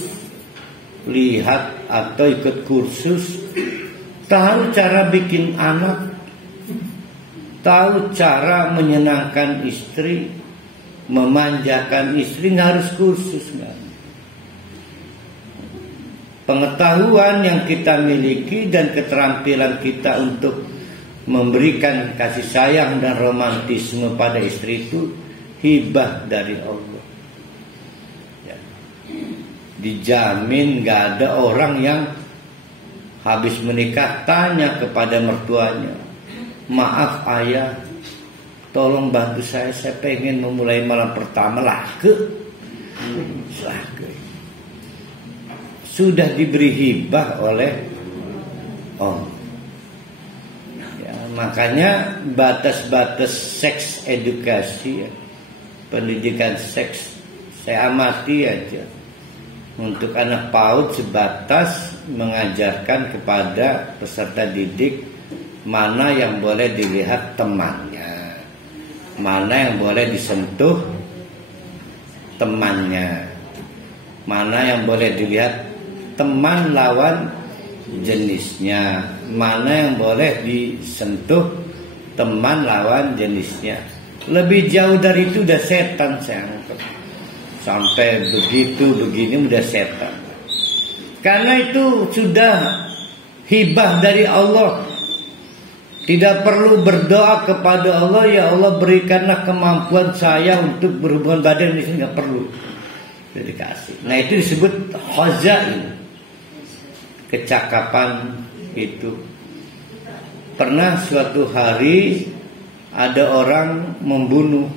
lihat atau ikut kursus. Tahu cara bikin anak, tahu cara menyenangkan istri, memanjakan istri, nggak harus kursus, nggak. Pengetahuan yang kita miliki dan keterampilan kita untuk memberikan kasih sayang dan romantisme pada istri itu hibah dari Allah. Ya. Dijamin gak ada orang yang habis menikah tanya kepada mertuanya, maaf ayah, tolong bantu saya pengen memulai malam pertama lake. Sudah diberi hibah oleh Allah. Ya, makanya batas-batas seks edukasi, pendidikan seks saya amati aja. Untuk anak PAUD sebatas mengajarkan kepada peserta didik mana yang boleh dilihat temannya, mana yang boleh disentuh temannya, mana yang boleh dilihat teman lawan jenisnya, mana yang boleh disentuh teman lawan jenisnya. Lebih jauh dari itu udah setan saya anggap. Sampai begini udah setan. Karena itu sudah hibah dari Allah. Tidak perlu berdoa kepada Allah, ya Allah berikanlah kemampuan saya untuk berhubungan badan, ini nggak perlu. Sudah dikasih. Nah itu disebut khazain. Kecakapan itu. Pernah suatu hari ada orang membunuh.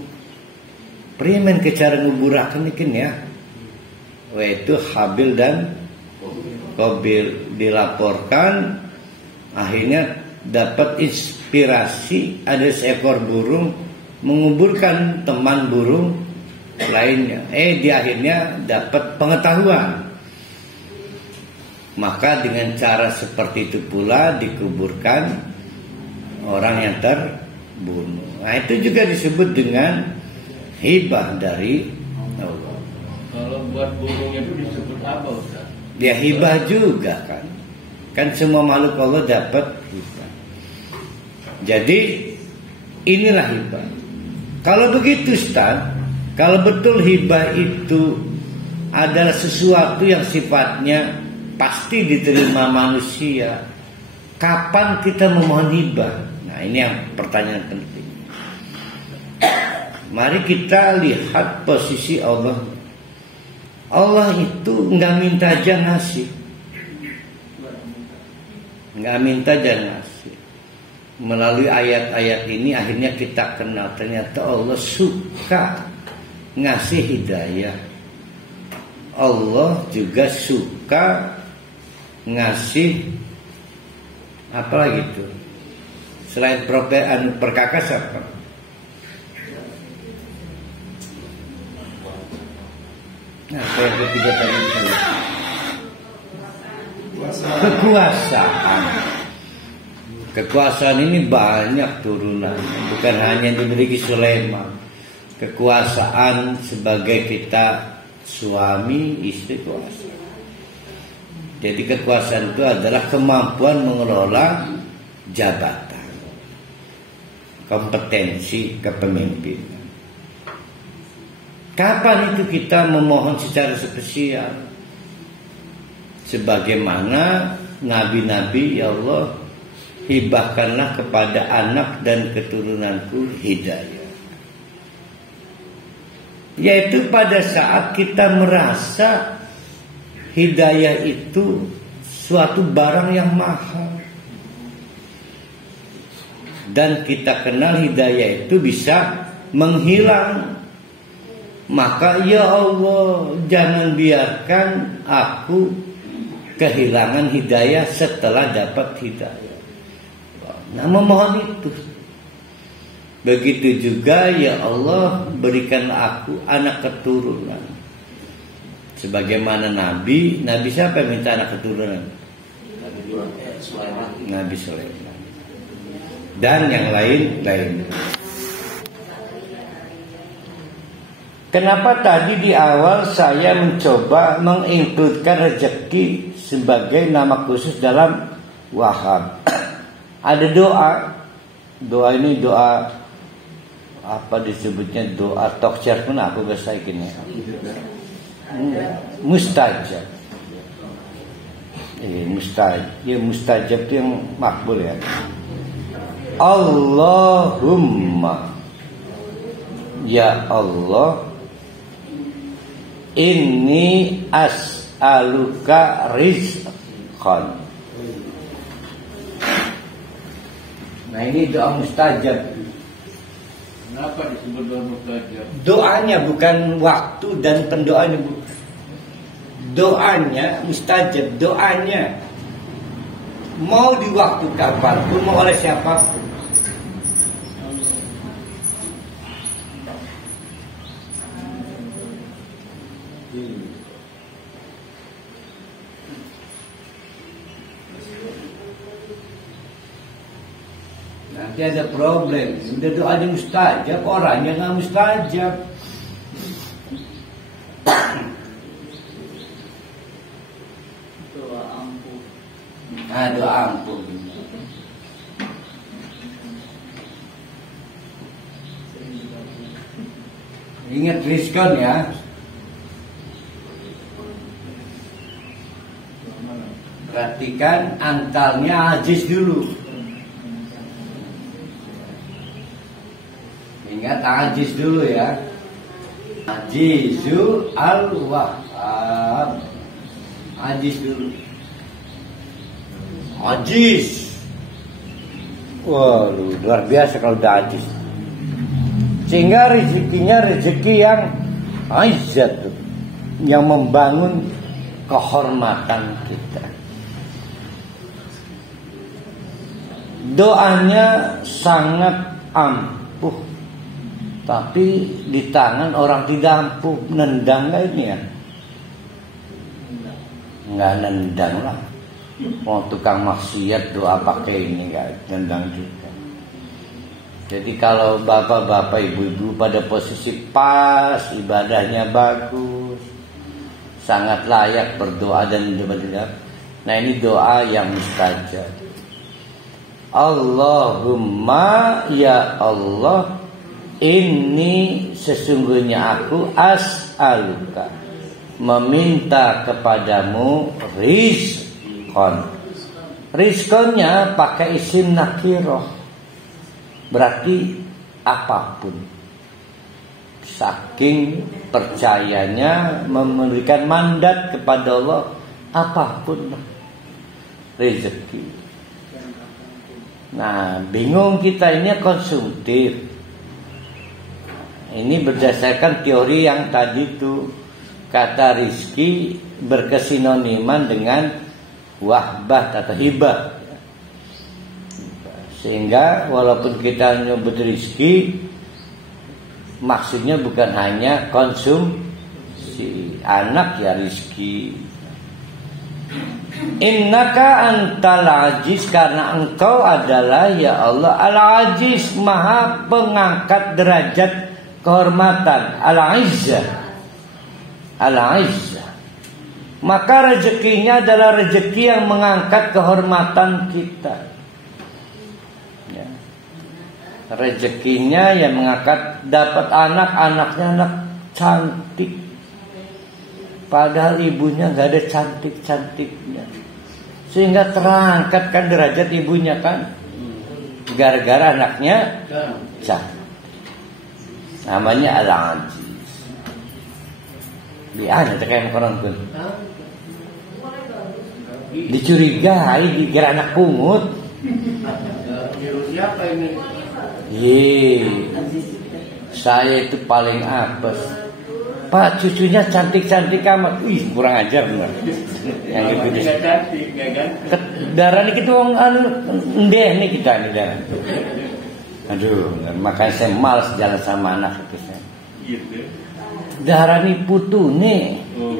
Primen ke cara nguburakan ikan ya. Itu Habil dan Qabil dilaporkan. Akhirnya dapat inspirasi, ada seekor burung menguburkan teman burung lainnya. Di akhirnya dapat pengetahuan. Maka dengan cara seperti itu pula dikuburkan orang yang terbunuh. Nah itu juga disebut dengan hibah dari Allah. Kalau buat burung itu disebut apa Ustaz? Dia hibah juga kan. Kan semua makhluk Allah dapat hibah. Jadi inilah hibah. Kalau begitu Ustaz, kalau betul hibah itu adalah sesuatu yang sifatnya pasti diterima manusia, kapan kita memohon hibah? Nah ini yang pertanyaan penting. Mari kita lihat posisi Allah. Allah itu nggak minta aja ngasih, nggak minta aja ngasih. Melalui ayat-ayat ini akhirnya kita kenal ternyata Allah suka ngasih hidayah. Allah juga suka ngasih apa lagi itu selain perkakas apa? Nah, yang ketiga tadi kekuasaan ini banyak turunan, bukan hanya dimiliki Sulaiman. kekuasaan sebagai kita suami istri kuasa. Jadi kekuasaan itu adalah kemampuan mengelola jabatan, kompetensi kepemimpinan. Kapan itu kita memohon secara spesial? Sebagaimana nabi-nabi, ya Allah, hibahkanlah kepada anak dan keturunanku hidayah. Yaitu pada saat kita merasa hidayah itu suatu barang yang mahal. Dan kita kenal hidayah itu bisa menghilang. Maka ya Allah, jangan biarkan aku kehilangan hidayah setelah dapat hidayah. Nah, memohon itu. Begitu juga ya Allah, berikanlah aku anak keturunan. Sebagaimana Nabi siapa yang minta anak keturunan? Nabi Sulaiman. Dan yang lain-lain. Kenapa tadi di awal saya mencoba menginkludkan rezeki sebagai nama khusus dalam Wahab? Ada doa. Doa ini doa apa disebutnya, doa tokcer pun aku bahasa ini. Mustajab. Mustajab itu yang makbul ya. Allahumma, ya Allah, inni as'aluka rizqan. Nah, ini doa mustajab. Kenapa disebut doa mustajab? Doanya bukan waktu dan pendoanya bukan. Doanya mustajab, doanya mau di waktu kapanpun, mau oleh siapapun. Nanti ada problem. Udah doanya mustajab, orangnya nggak mustajab. Doa ampun. Nah, doa ampun. Ingat rizkon ya. Perhatikan angkalnya ajiz dulu. Ingat ajiz dulu ya. Ajizu al-Wahhab. Ajiz dulu. Ajiz. Wah, luar biasa kalau udah ajiz. Sehingga rezekinya rezeki yang aizat, yang membangun kehormatan kita. Doanya sangat ampuh, tapi di tangan orang tidak ampuh. Nendang gak ini ya? Nggak nendang lah. Mau tukang maksiat doa pakai ini gak nendang juga. Jadi kalau bapak-bapak, ibu-ibu pada posisi pas, ibadahnya bagus, sangat layak berdoa dan berdoa. Nah, ini doa yang mustajab. Allahumma, ya Allah, ini sesungguhnya aku as'aluka, meminta kepadamu rizqon. Rizqonnya pakai isim nakiroh, berarti apapun. Saking percayanya memberikan mandat kepada Allah, apapun rezeki. Nah, bingung kita, ini konsumtif. Ini berdasarkan teori yang tadi itu, kata rizki berkesinoniman dengan wahbah atau hibah. Sehingga walaupun kita nyebut rizki, maksudnya bukan hanya konsumsi. Anak ya rizki. Innaka antal ajiz, karena engkau adalah ya Allah al-ajiz, maha pengangkat derajat kehormatan, al-izzah. Al-izzah. Maka rezekinya adalah rezeki yang mengangkat kehormatan kita. Ya. Rezekinya yang mengangkat, dapat anak, anaknya anak cantik. Padahal ibunya gak ada cantik-cantiknya. Sehingga terangkatkan derajat ibunya kan. Gara-gara anaknya cantik. Namanya al-aziz. Dia ada kayak orang pun. Dicurigai dikira anak pungut. Siapa ini? Saya itu paling apes. Pak, cucunya cantik-cantik amat. Wih, kurang ajar benar. Yang itu Nggak cantik, nggak ganteng. darah ini kita ndeh nih kita nih darah. Aduh, makanya saya malas jalan sama anak itu saya. Gitu. Darah ini putu nih. Oh.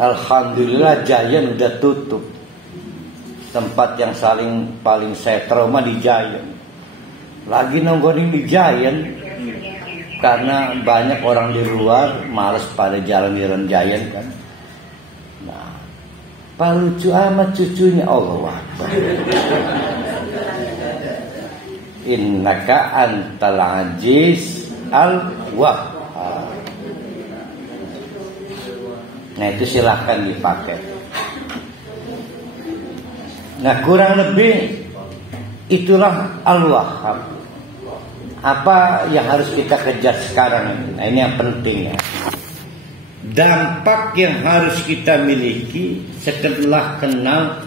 Alhamdulillah Giant udah tutup. Tempat yang paling saya trauma di Giant. Lagi nongkrong di Giant karena banyak orang di luar malas pada jalan-jalan Giant kan. Nah, Pak lucu amat cucunya. Allah Akbar. Innaka antal aziz al-wahhab. Nah itu silahkan dipakai. Nah kurang lebih itulah al-wahhab. Apa yang harus kita kejar sekarang ini? Nah ini yang penting ya. Dampak yang harus kita miliki setelah kenal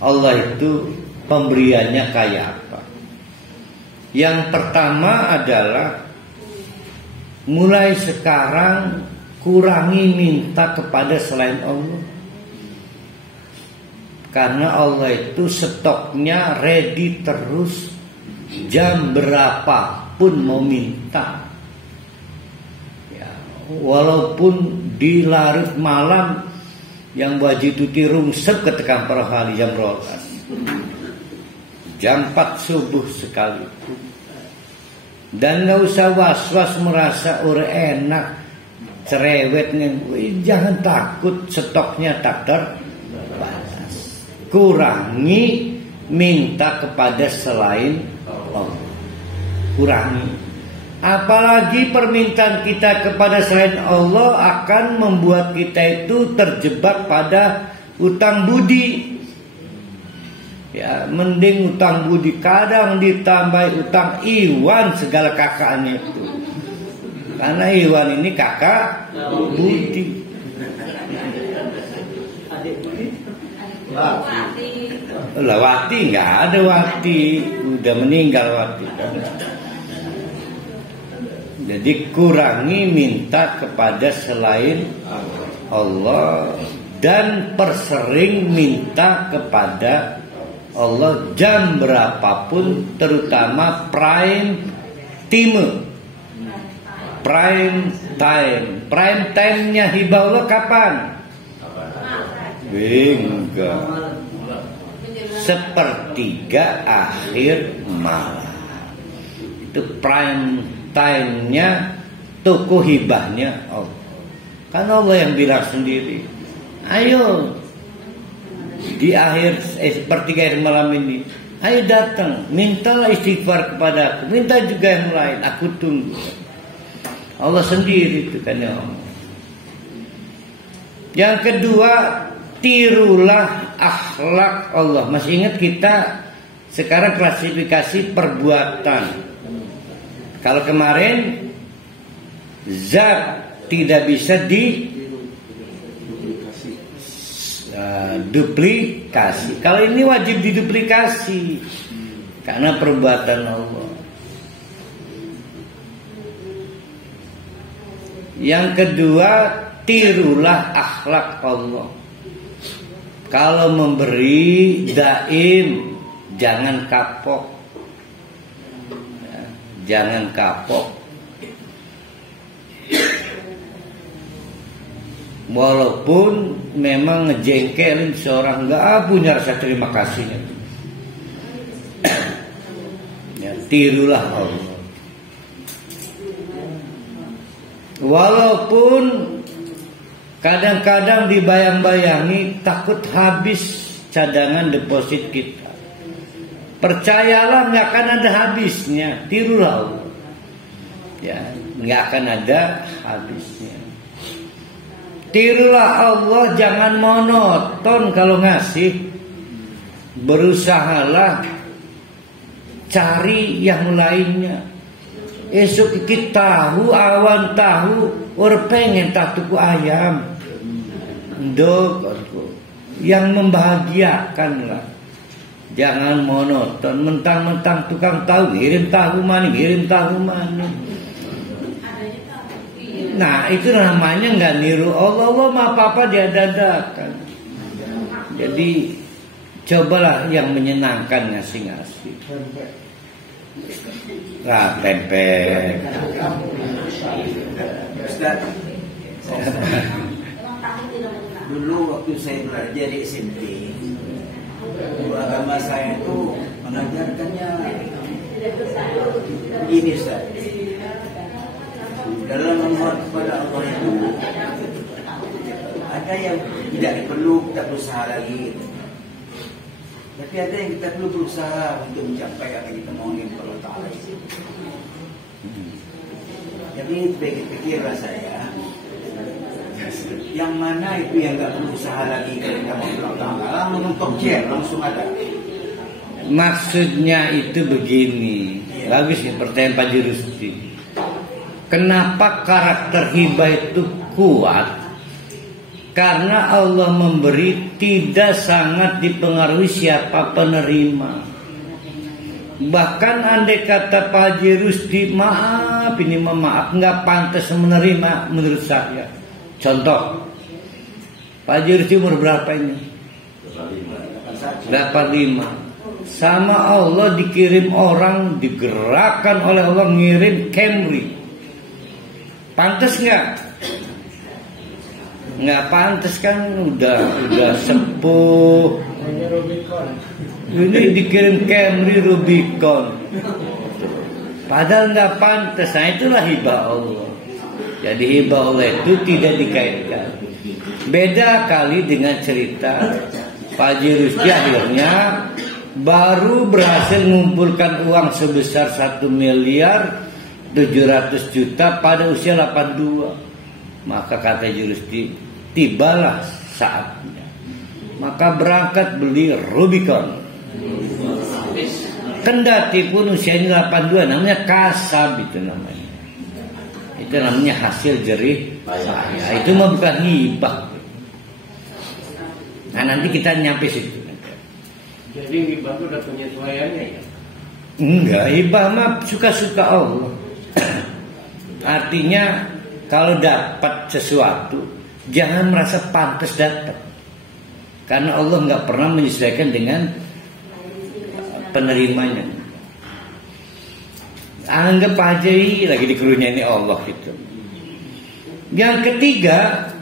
Allah itu pemberiannya kayak apa. Yang pertama adalah mulai sekarang kurangi minta kepada selain Allah. Karena Allah itu stoknya ready terus. Jam berapapun mau minta ya, walaupun di larut malam yang wajib tuti rungsep ketekan para hali jam rokan jam 4 subuh sekalipun. Dan gak usah was-was merasa enak cerewetnya. Jangan takut stoknya tak terbatas. Kurangi minta kepada selain Allah. Kurangi. Apalagi permintaan kita kepada selain Allah akan membuat kita itu terjebak pada utang budi. Ya, mending utang budi kadang ditambah utang iwan segala kakaknya itu. Karena iwan ini kakak budi. Lah Wati nggak ada Wati, udah meninggal Wati. Jadi kurangi minta kepada selain Allah dan persering minta kepada Allah jam berapapun, terutama prime time. Prime time-nya hibah Allah kapan? Enggak. Sepertiga akhir malam. Itu prime time-nya toko hibahnya Allah. Kan Allah yang bilang sendiri, ayo di akhir sepertiga akhir malam ini, ayo datang, mintalah istighfar kepada aku, minta juga yang lain, aku tunggu. Allah sendiri itu kan ya Allah. Yang kedua, tirulah akhlak Allah. Masih ingat kita sekarang klasifikasi perbuatan. Kalau kemarin zat tidak bisa duplikasi. Kalau ini wajib diduplikasi karena perbuatan Allah. Yang kedua, tirulah akhlak Allah. Kalau memberi daim, jangan kapok. Jangan kapok. Walaupun memang ngejengkelin seorang, nggak punya rasa terima kasihnya. Ya, tirulah Allah. Walaupun kadang-kadang dibayang-bayangi takut habis cadangan deposit kita. Percayalah nggak akan ada habisnya. Tirulah Allah. Ya, nggak akan ada habisnya. Tirulah Allah, jangan monoton kalau ngasih. Berusahalah cari yang lainnya. Esok kita tahu, awan tahu, orang pengen tak tuku ayam. Dok, yang membahagiakan lah. Jangan monoton, mentang-mentang tukang tahu, ngirim tahu mana. Nah, itu namanya nggak niru Allah. Allah mah apa-apa dia dadakan. Jadi cobalah yang menyenangkan ngasih-ngasih. Pempek. Ustaz, dulu waktu saya belajar di SMP, guru agama saya itu mengajarkannya begini, Ustaz. Dalam memohon kepada Allah itu ada yang tidak perlu kita berusaha lagi, tapi ada yang kita perlu berusaha untuk mencapai apa yang kita mohon kepada Allah Ta'ala. Jadi pikir-pikirlah saya, yang mana itu yang tidak perlu usaha lagi kalau kita mohon kepada Allah Ta'ala, menonton langsung ada. Maksudnya itu begini. Bagus ya pertanyaan Pak Jurusti. Kenapa karakter hibah itu kuat? Karena Allah memberi tidak sangat dipengaruhi siapa penerima. Bahkan andai kata Pak Haji Rusdi, maaf nggak pantas menerima menurut saya. Contoh, Pak Haji Rusdi umur berapa ini? 85. Sama Allah dikirim orang, digerakkan oleh Allah ngirim Camry. Pantas nggak? Nggak pantas kan, udah sepuh. Ini dikirim Camry Rubicon. Padahal nggak pantas. Nah, itulah hibah Allah. Jadi hibah Allah itu tidak dikaitkan. Beda kali dengan cerita Pak Haji Rusdi akhirnya baru berhasil mengumpulkan uang sebesar 1.700.000.000 pada usia 82. Maka kata Jurusti, tibalah saatnya. Maka berangkat beli Rubicon. Kendati pun usianya 82, namanya kasab itu namanya. Itu namanya hasil jerih payah. Itu mah bukan hibah. Nah, nanti kita nyampe situ. Jadi hibah itu udah penyesuaiannya ya? Enggak, hibah mah suka-suka Allah. Artinya kalau dapat sesuatu jangan merasa pantas dapat. Karena Allah nggak pernah menyesuaikan dengan penerimanya. Anggap aja lagi dikerunyai Allah gitu. Yang ketiga,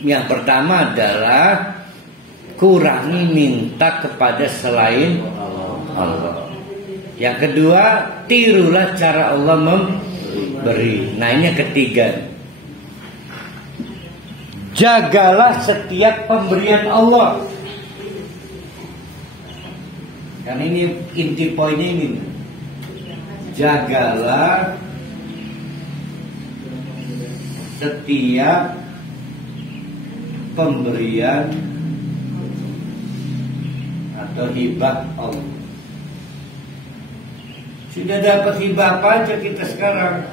yang pertama adalah kurangi minta kepada selain Allah. Yang kedua, tirulah cara Allah memberi. Nah, ini yang ketiga. Jagalah setiap pemberian Allah. Karena ini inti poinnya ini. Jagalah setiap pemberian atau hibah Allah. Sudah dapat hibah apa aja kita sekarang?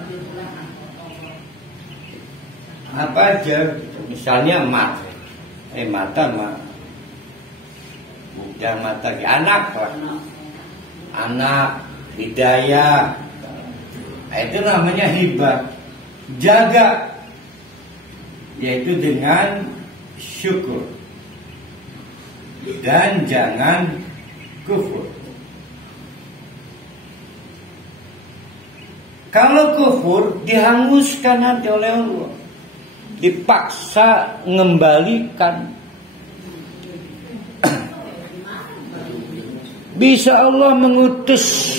Apa aja? Misalnya mata mah. Jangan mata anak lah. Anak, hidayah. Itu namanya hibah. Jaga, yaitu dengan syukur. Dan jangan kufur. Kalau kufur dihanguskan nanti oleh Allah, dipaksa mengembalikan. Bisa Allah mengutus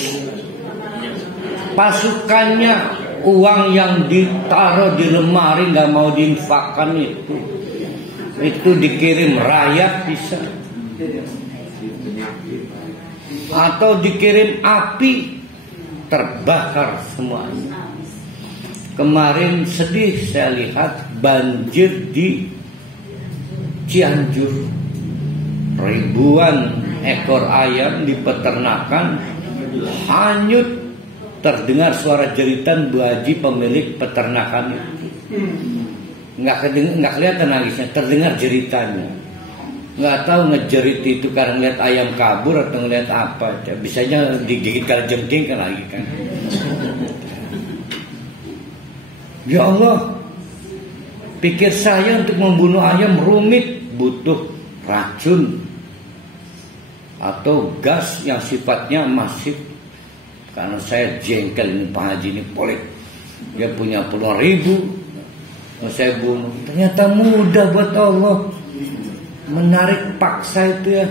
pasukannya, uang yang ditaruh di lemari nggak mau diinfakkan itu dikirim rakyat bisa, atau dikirim api terbakar semuanya. Kemarin sedih saya lihat banjir di Cianjur, ribuan ekor ayam di peternakan hanyut. Terdengar suara jeritan Bu Haji pemilik peternakan itu. Nggak kelihatan nangisnya, terdengar jeritannya. Nggak tahu ngejerit itu karena ngeliat ayam kabur atau ngeliat apa. Bisanya digigit kalajengking kan lagi kan. Ya Allah, pikir saya untuk membunuh ayam rumit, butuh racun atau gas yang sifatnya masif. Karena saya jengkel ini Pak Haji ini pelit. Dia punya puluhan ribu, mau saya bunuh. Ternyata mudah buat Allah menarik paksa itu ya.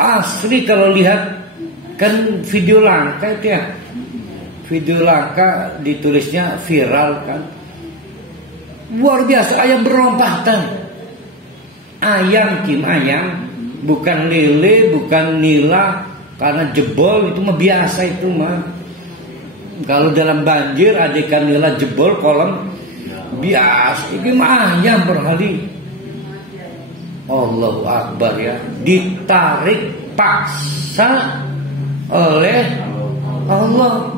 Asli kalau lihat kan video langka itu ya. Video langka ditulisnya viral kan. Luar biasa, ayam berompatan. Ayam bukan lele, bukan nila. Karena jebol itu mah biasa itu mah. Kalau dalam banjir ada ikan nila jebol kolam biasa. Itu mah ayam berhali. Allahu Akbar ya. Ditarik paksa oleh Allah.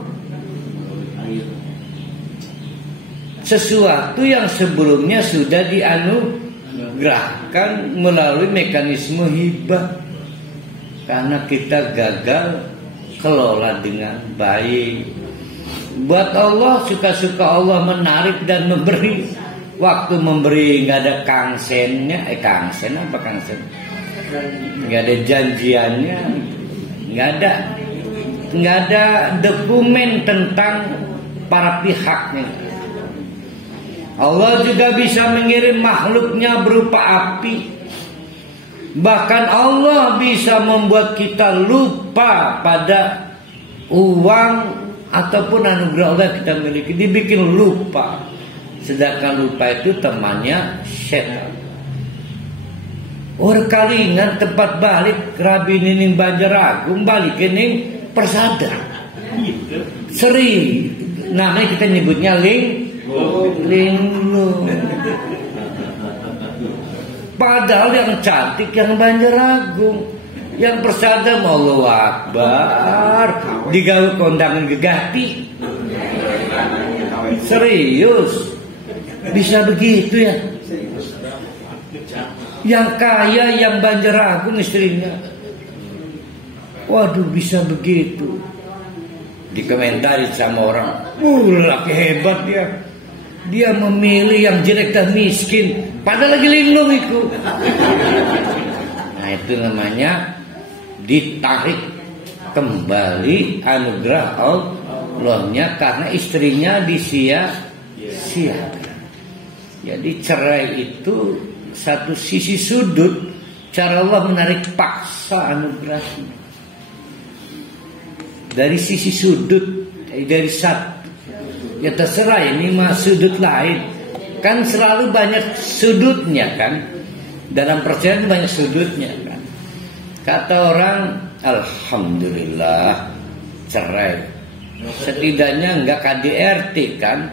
Sesuatu yang sebelumnya sudah dianugerahkan melalui mekanisme hibah. Karena kita gagal kelola dengan baik. Buat Allah, suka-suka Allah menarik dan memberi. Waktu memberi nggak ada kangsennya. Kangsen apa kangsen? Nggak ada janjiannya. Nggak ada dokumen tentang para pihaknya. Allah juga bisa mengirim makhluknya berupa api. Bahkan Allah bisa membuat kita lupa pada uang ataupun anugerah Allah yang kita miliki. Dibikin lupa. Sedangkan lupa itu temannya setan. Kalingan tempat balik Rabi Nining Banjaragung balik ini Persada. Seri. Namanya kita nyebutnya linglung. Padahal yang cantik yang Banjaragung, yang Persada Allahu Akbar digawe kondangan gegati. Serius bisa begitu ya? Yang kaya yang Banjaragung istrinya, waduh bisa begitu. Dikomentari sama orang, laki hebat dia. Dia memilih yang jelek dan miskin, padahal lagi linglung itu. Nah itu namanya ditarik kembali anugerah Allahnya karena istrinya disia-siakan. Jadi cerai itu satu sisi sudut cara Allah menarik paksa anugerahnya. Dari sisi sudut, dari satu. Ya terserah ini mah sudut lain. Kan selalu banyak sudutnya kan. Dalam perceraian banyak sudutnya kan. Kata orang, alhamdulillah cerai. Setidaknya enggak KDRT kan.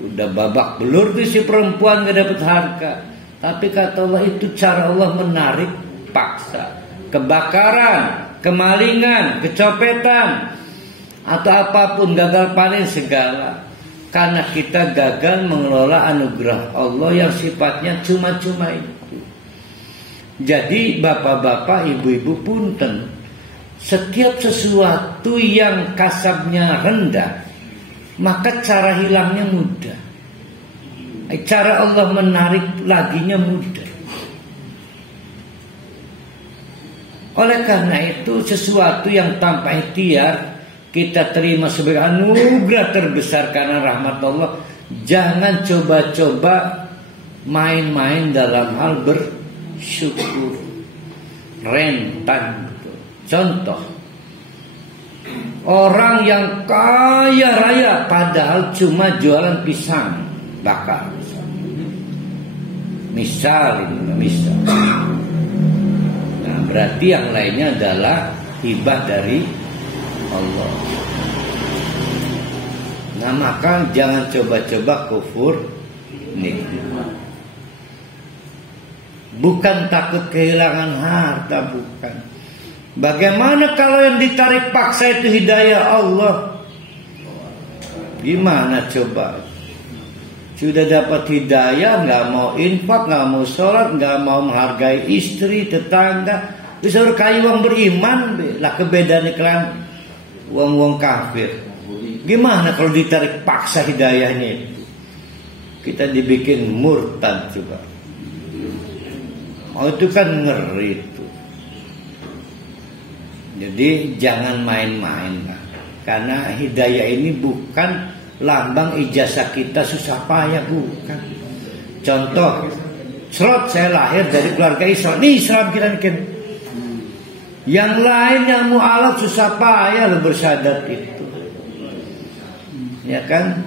Udah babak belur tuh si perempuan gak dapat harga. Tapi kata Allah itu cara Allah menarik paksa. Kebakaran, kemalingan, kecopetan, atau apapun, gagal panen segala. Karena kita gagal mengelola anugerah Allah yang sifatnya cuma-cuma itu. Jadi bapak-bapak, ibu-ibu punten, setiap sesuatu yang kasabnya rendah, maka cara hilangnya mudah. Cara Allah menarik laginya mudah. Oleh karena itu sesuatu yang tanpa ikhtiar kita terima sebagai anugerah terbesar karena rahmat Allah. Jangan coba-coba main-main dalam hal bersyukur. Rentan. Contoh, Orang yang kaya raya padahal cuma jualan pisang bakar. Misal. Nah, berarti yang lainnya adalah hibah dari Allah. Nah, maka jangan coba-coba kufur nikmat. Bukan takut kehilangan harta, bukan. Bagaimana kalau yang ditarik paksa itu hidayah Allah? Gimana coba? Sudah dapat hidayah, nggak mau infak, nggak mau sholat, nggak mau menghargai istri, tetangga, disuruh kayu uang beriman, lah kebedaannya kalian uang kafir. Gimana kalau ditarik paksa hidayahnya? Kita dibikin murtad juga. Oh, itu kan ngeri itu. Jadi jangan main-main lah. Karena hidayah ini bukan lambang ijazah kita susah payah, bukan. Contoh, slot saya lahir dari keluarga Islam. Nih Islam kita nih. Yang lain yang mu'alaf susah payah lo bersyahadat itu. Ya kan?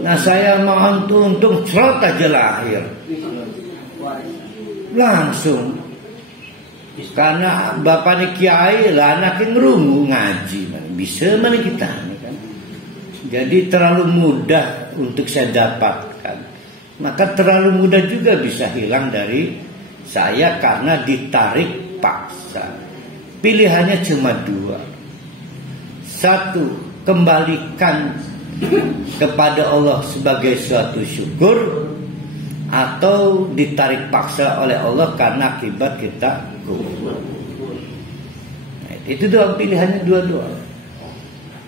Nah saya mau untung slot aja lahir. Langsung. Karena bapaknya kiai lah anaknya ngerungu ngaji. Bisa mana kita kan? Jadi terlalu mudah untuk saya dapatkan. Maka terlalu mudah juga bisa hilang dari saya karena ditarik paksa. Pilihannya cuma dua. Satu, kembalikan kepada Allah sebagai suatu syukur, atau ditarik paksa oleh Allah karena akibat kita kufur. Nah, itu dua pilihannya, dua-dua.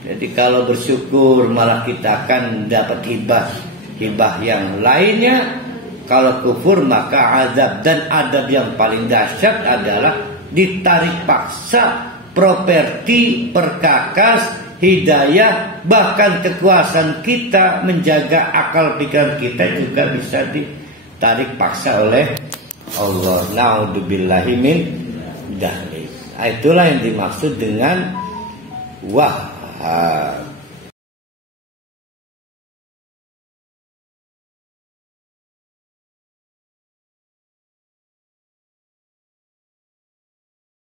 Jadi kalau bersyukur malah kita akan dapat hibah yang lainnya. Kalau kufur maka azab, dan adab yang paling dahsyat adalah ditarik paksa properti, perkakas, hidayah, bahkan kekuasaan kita menjaga akal pikiran kita juga bisa ditarik paksa oleh Allah. Na'udzubillahi min dzalik. Itulah yang dimaksud dengan wahhab.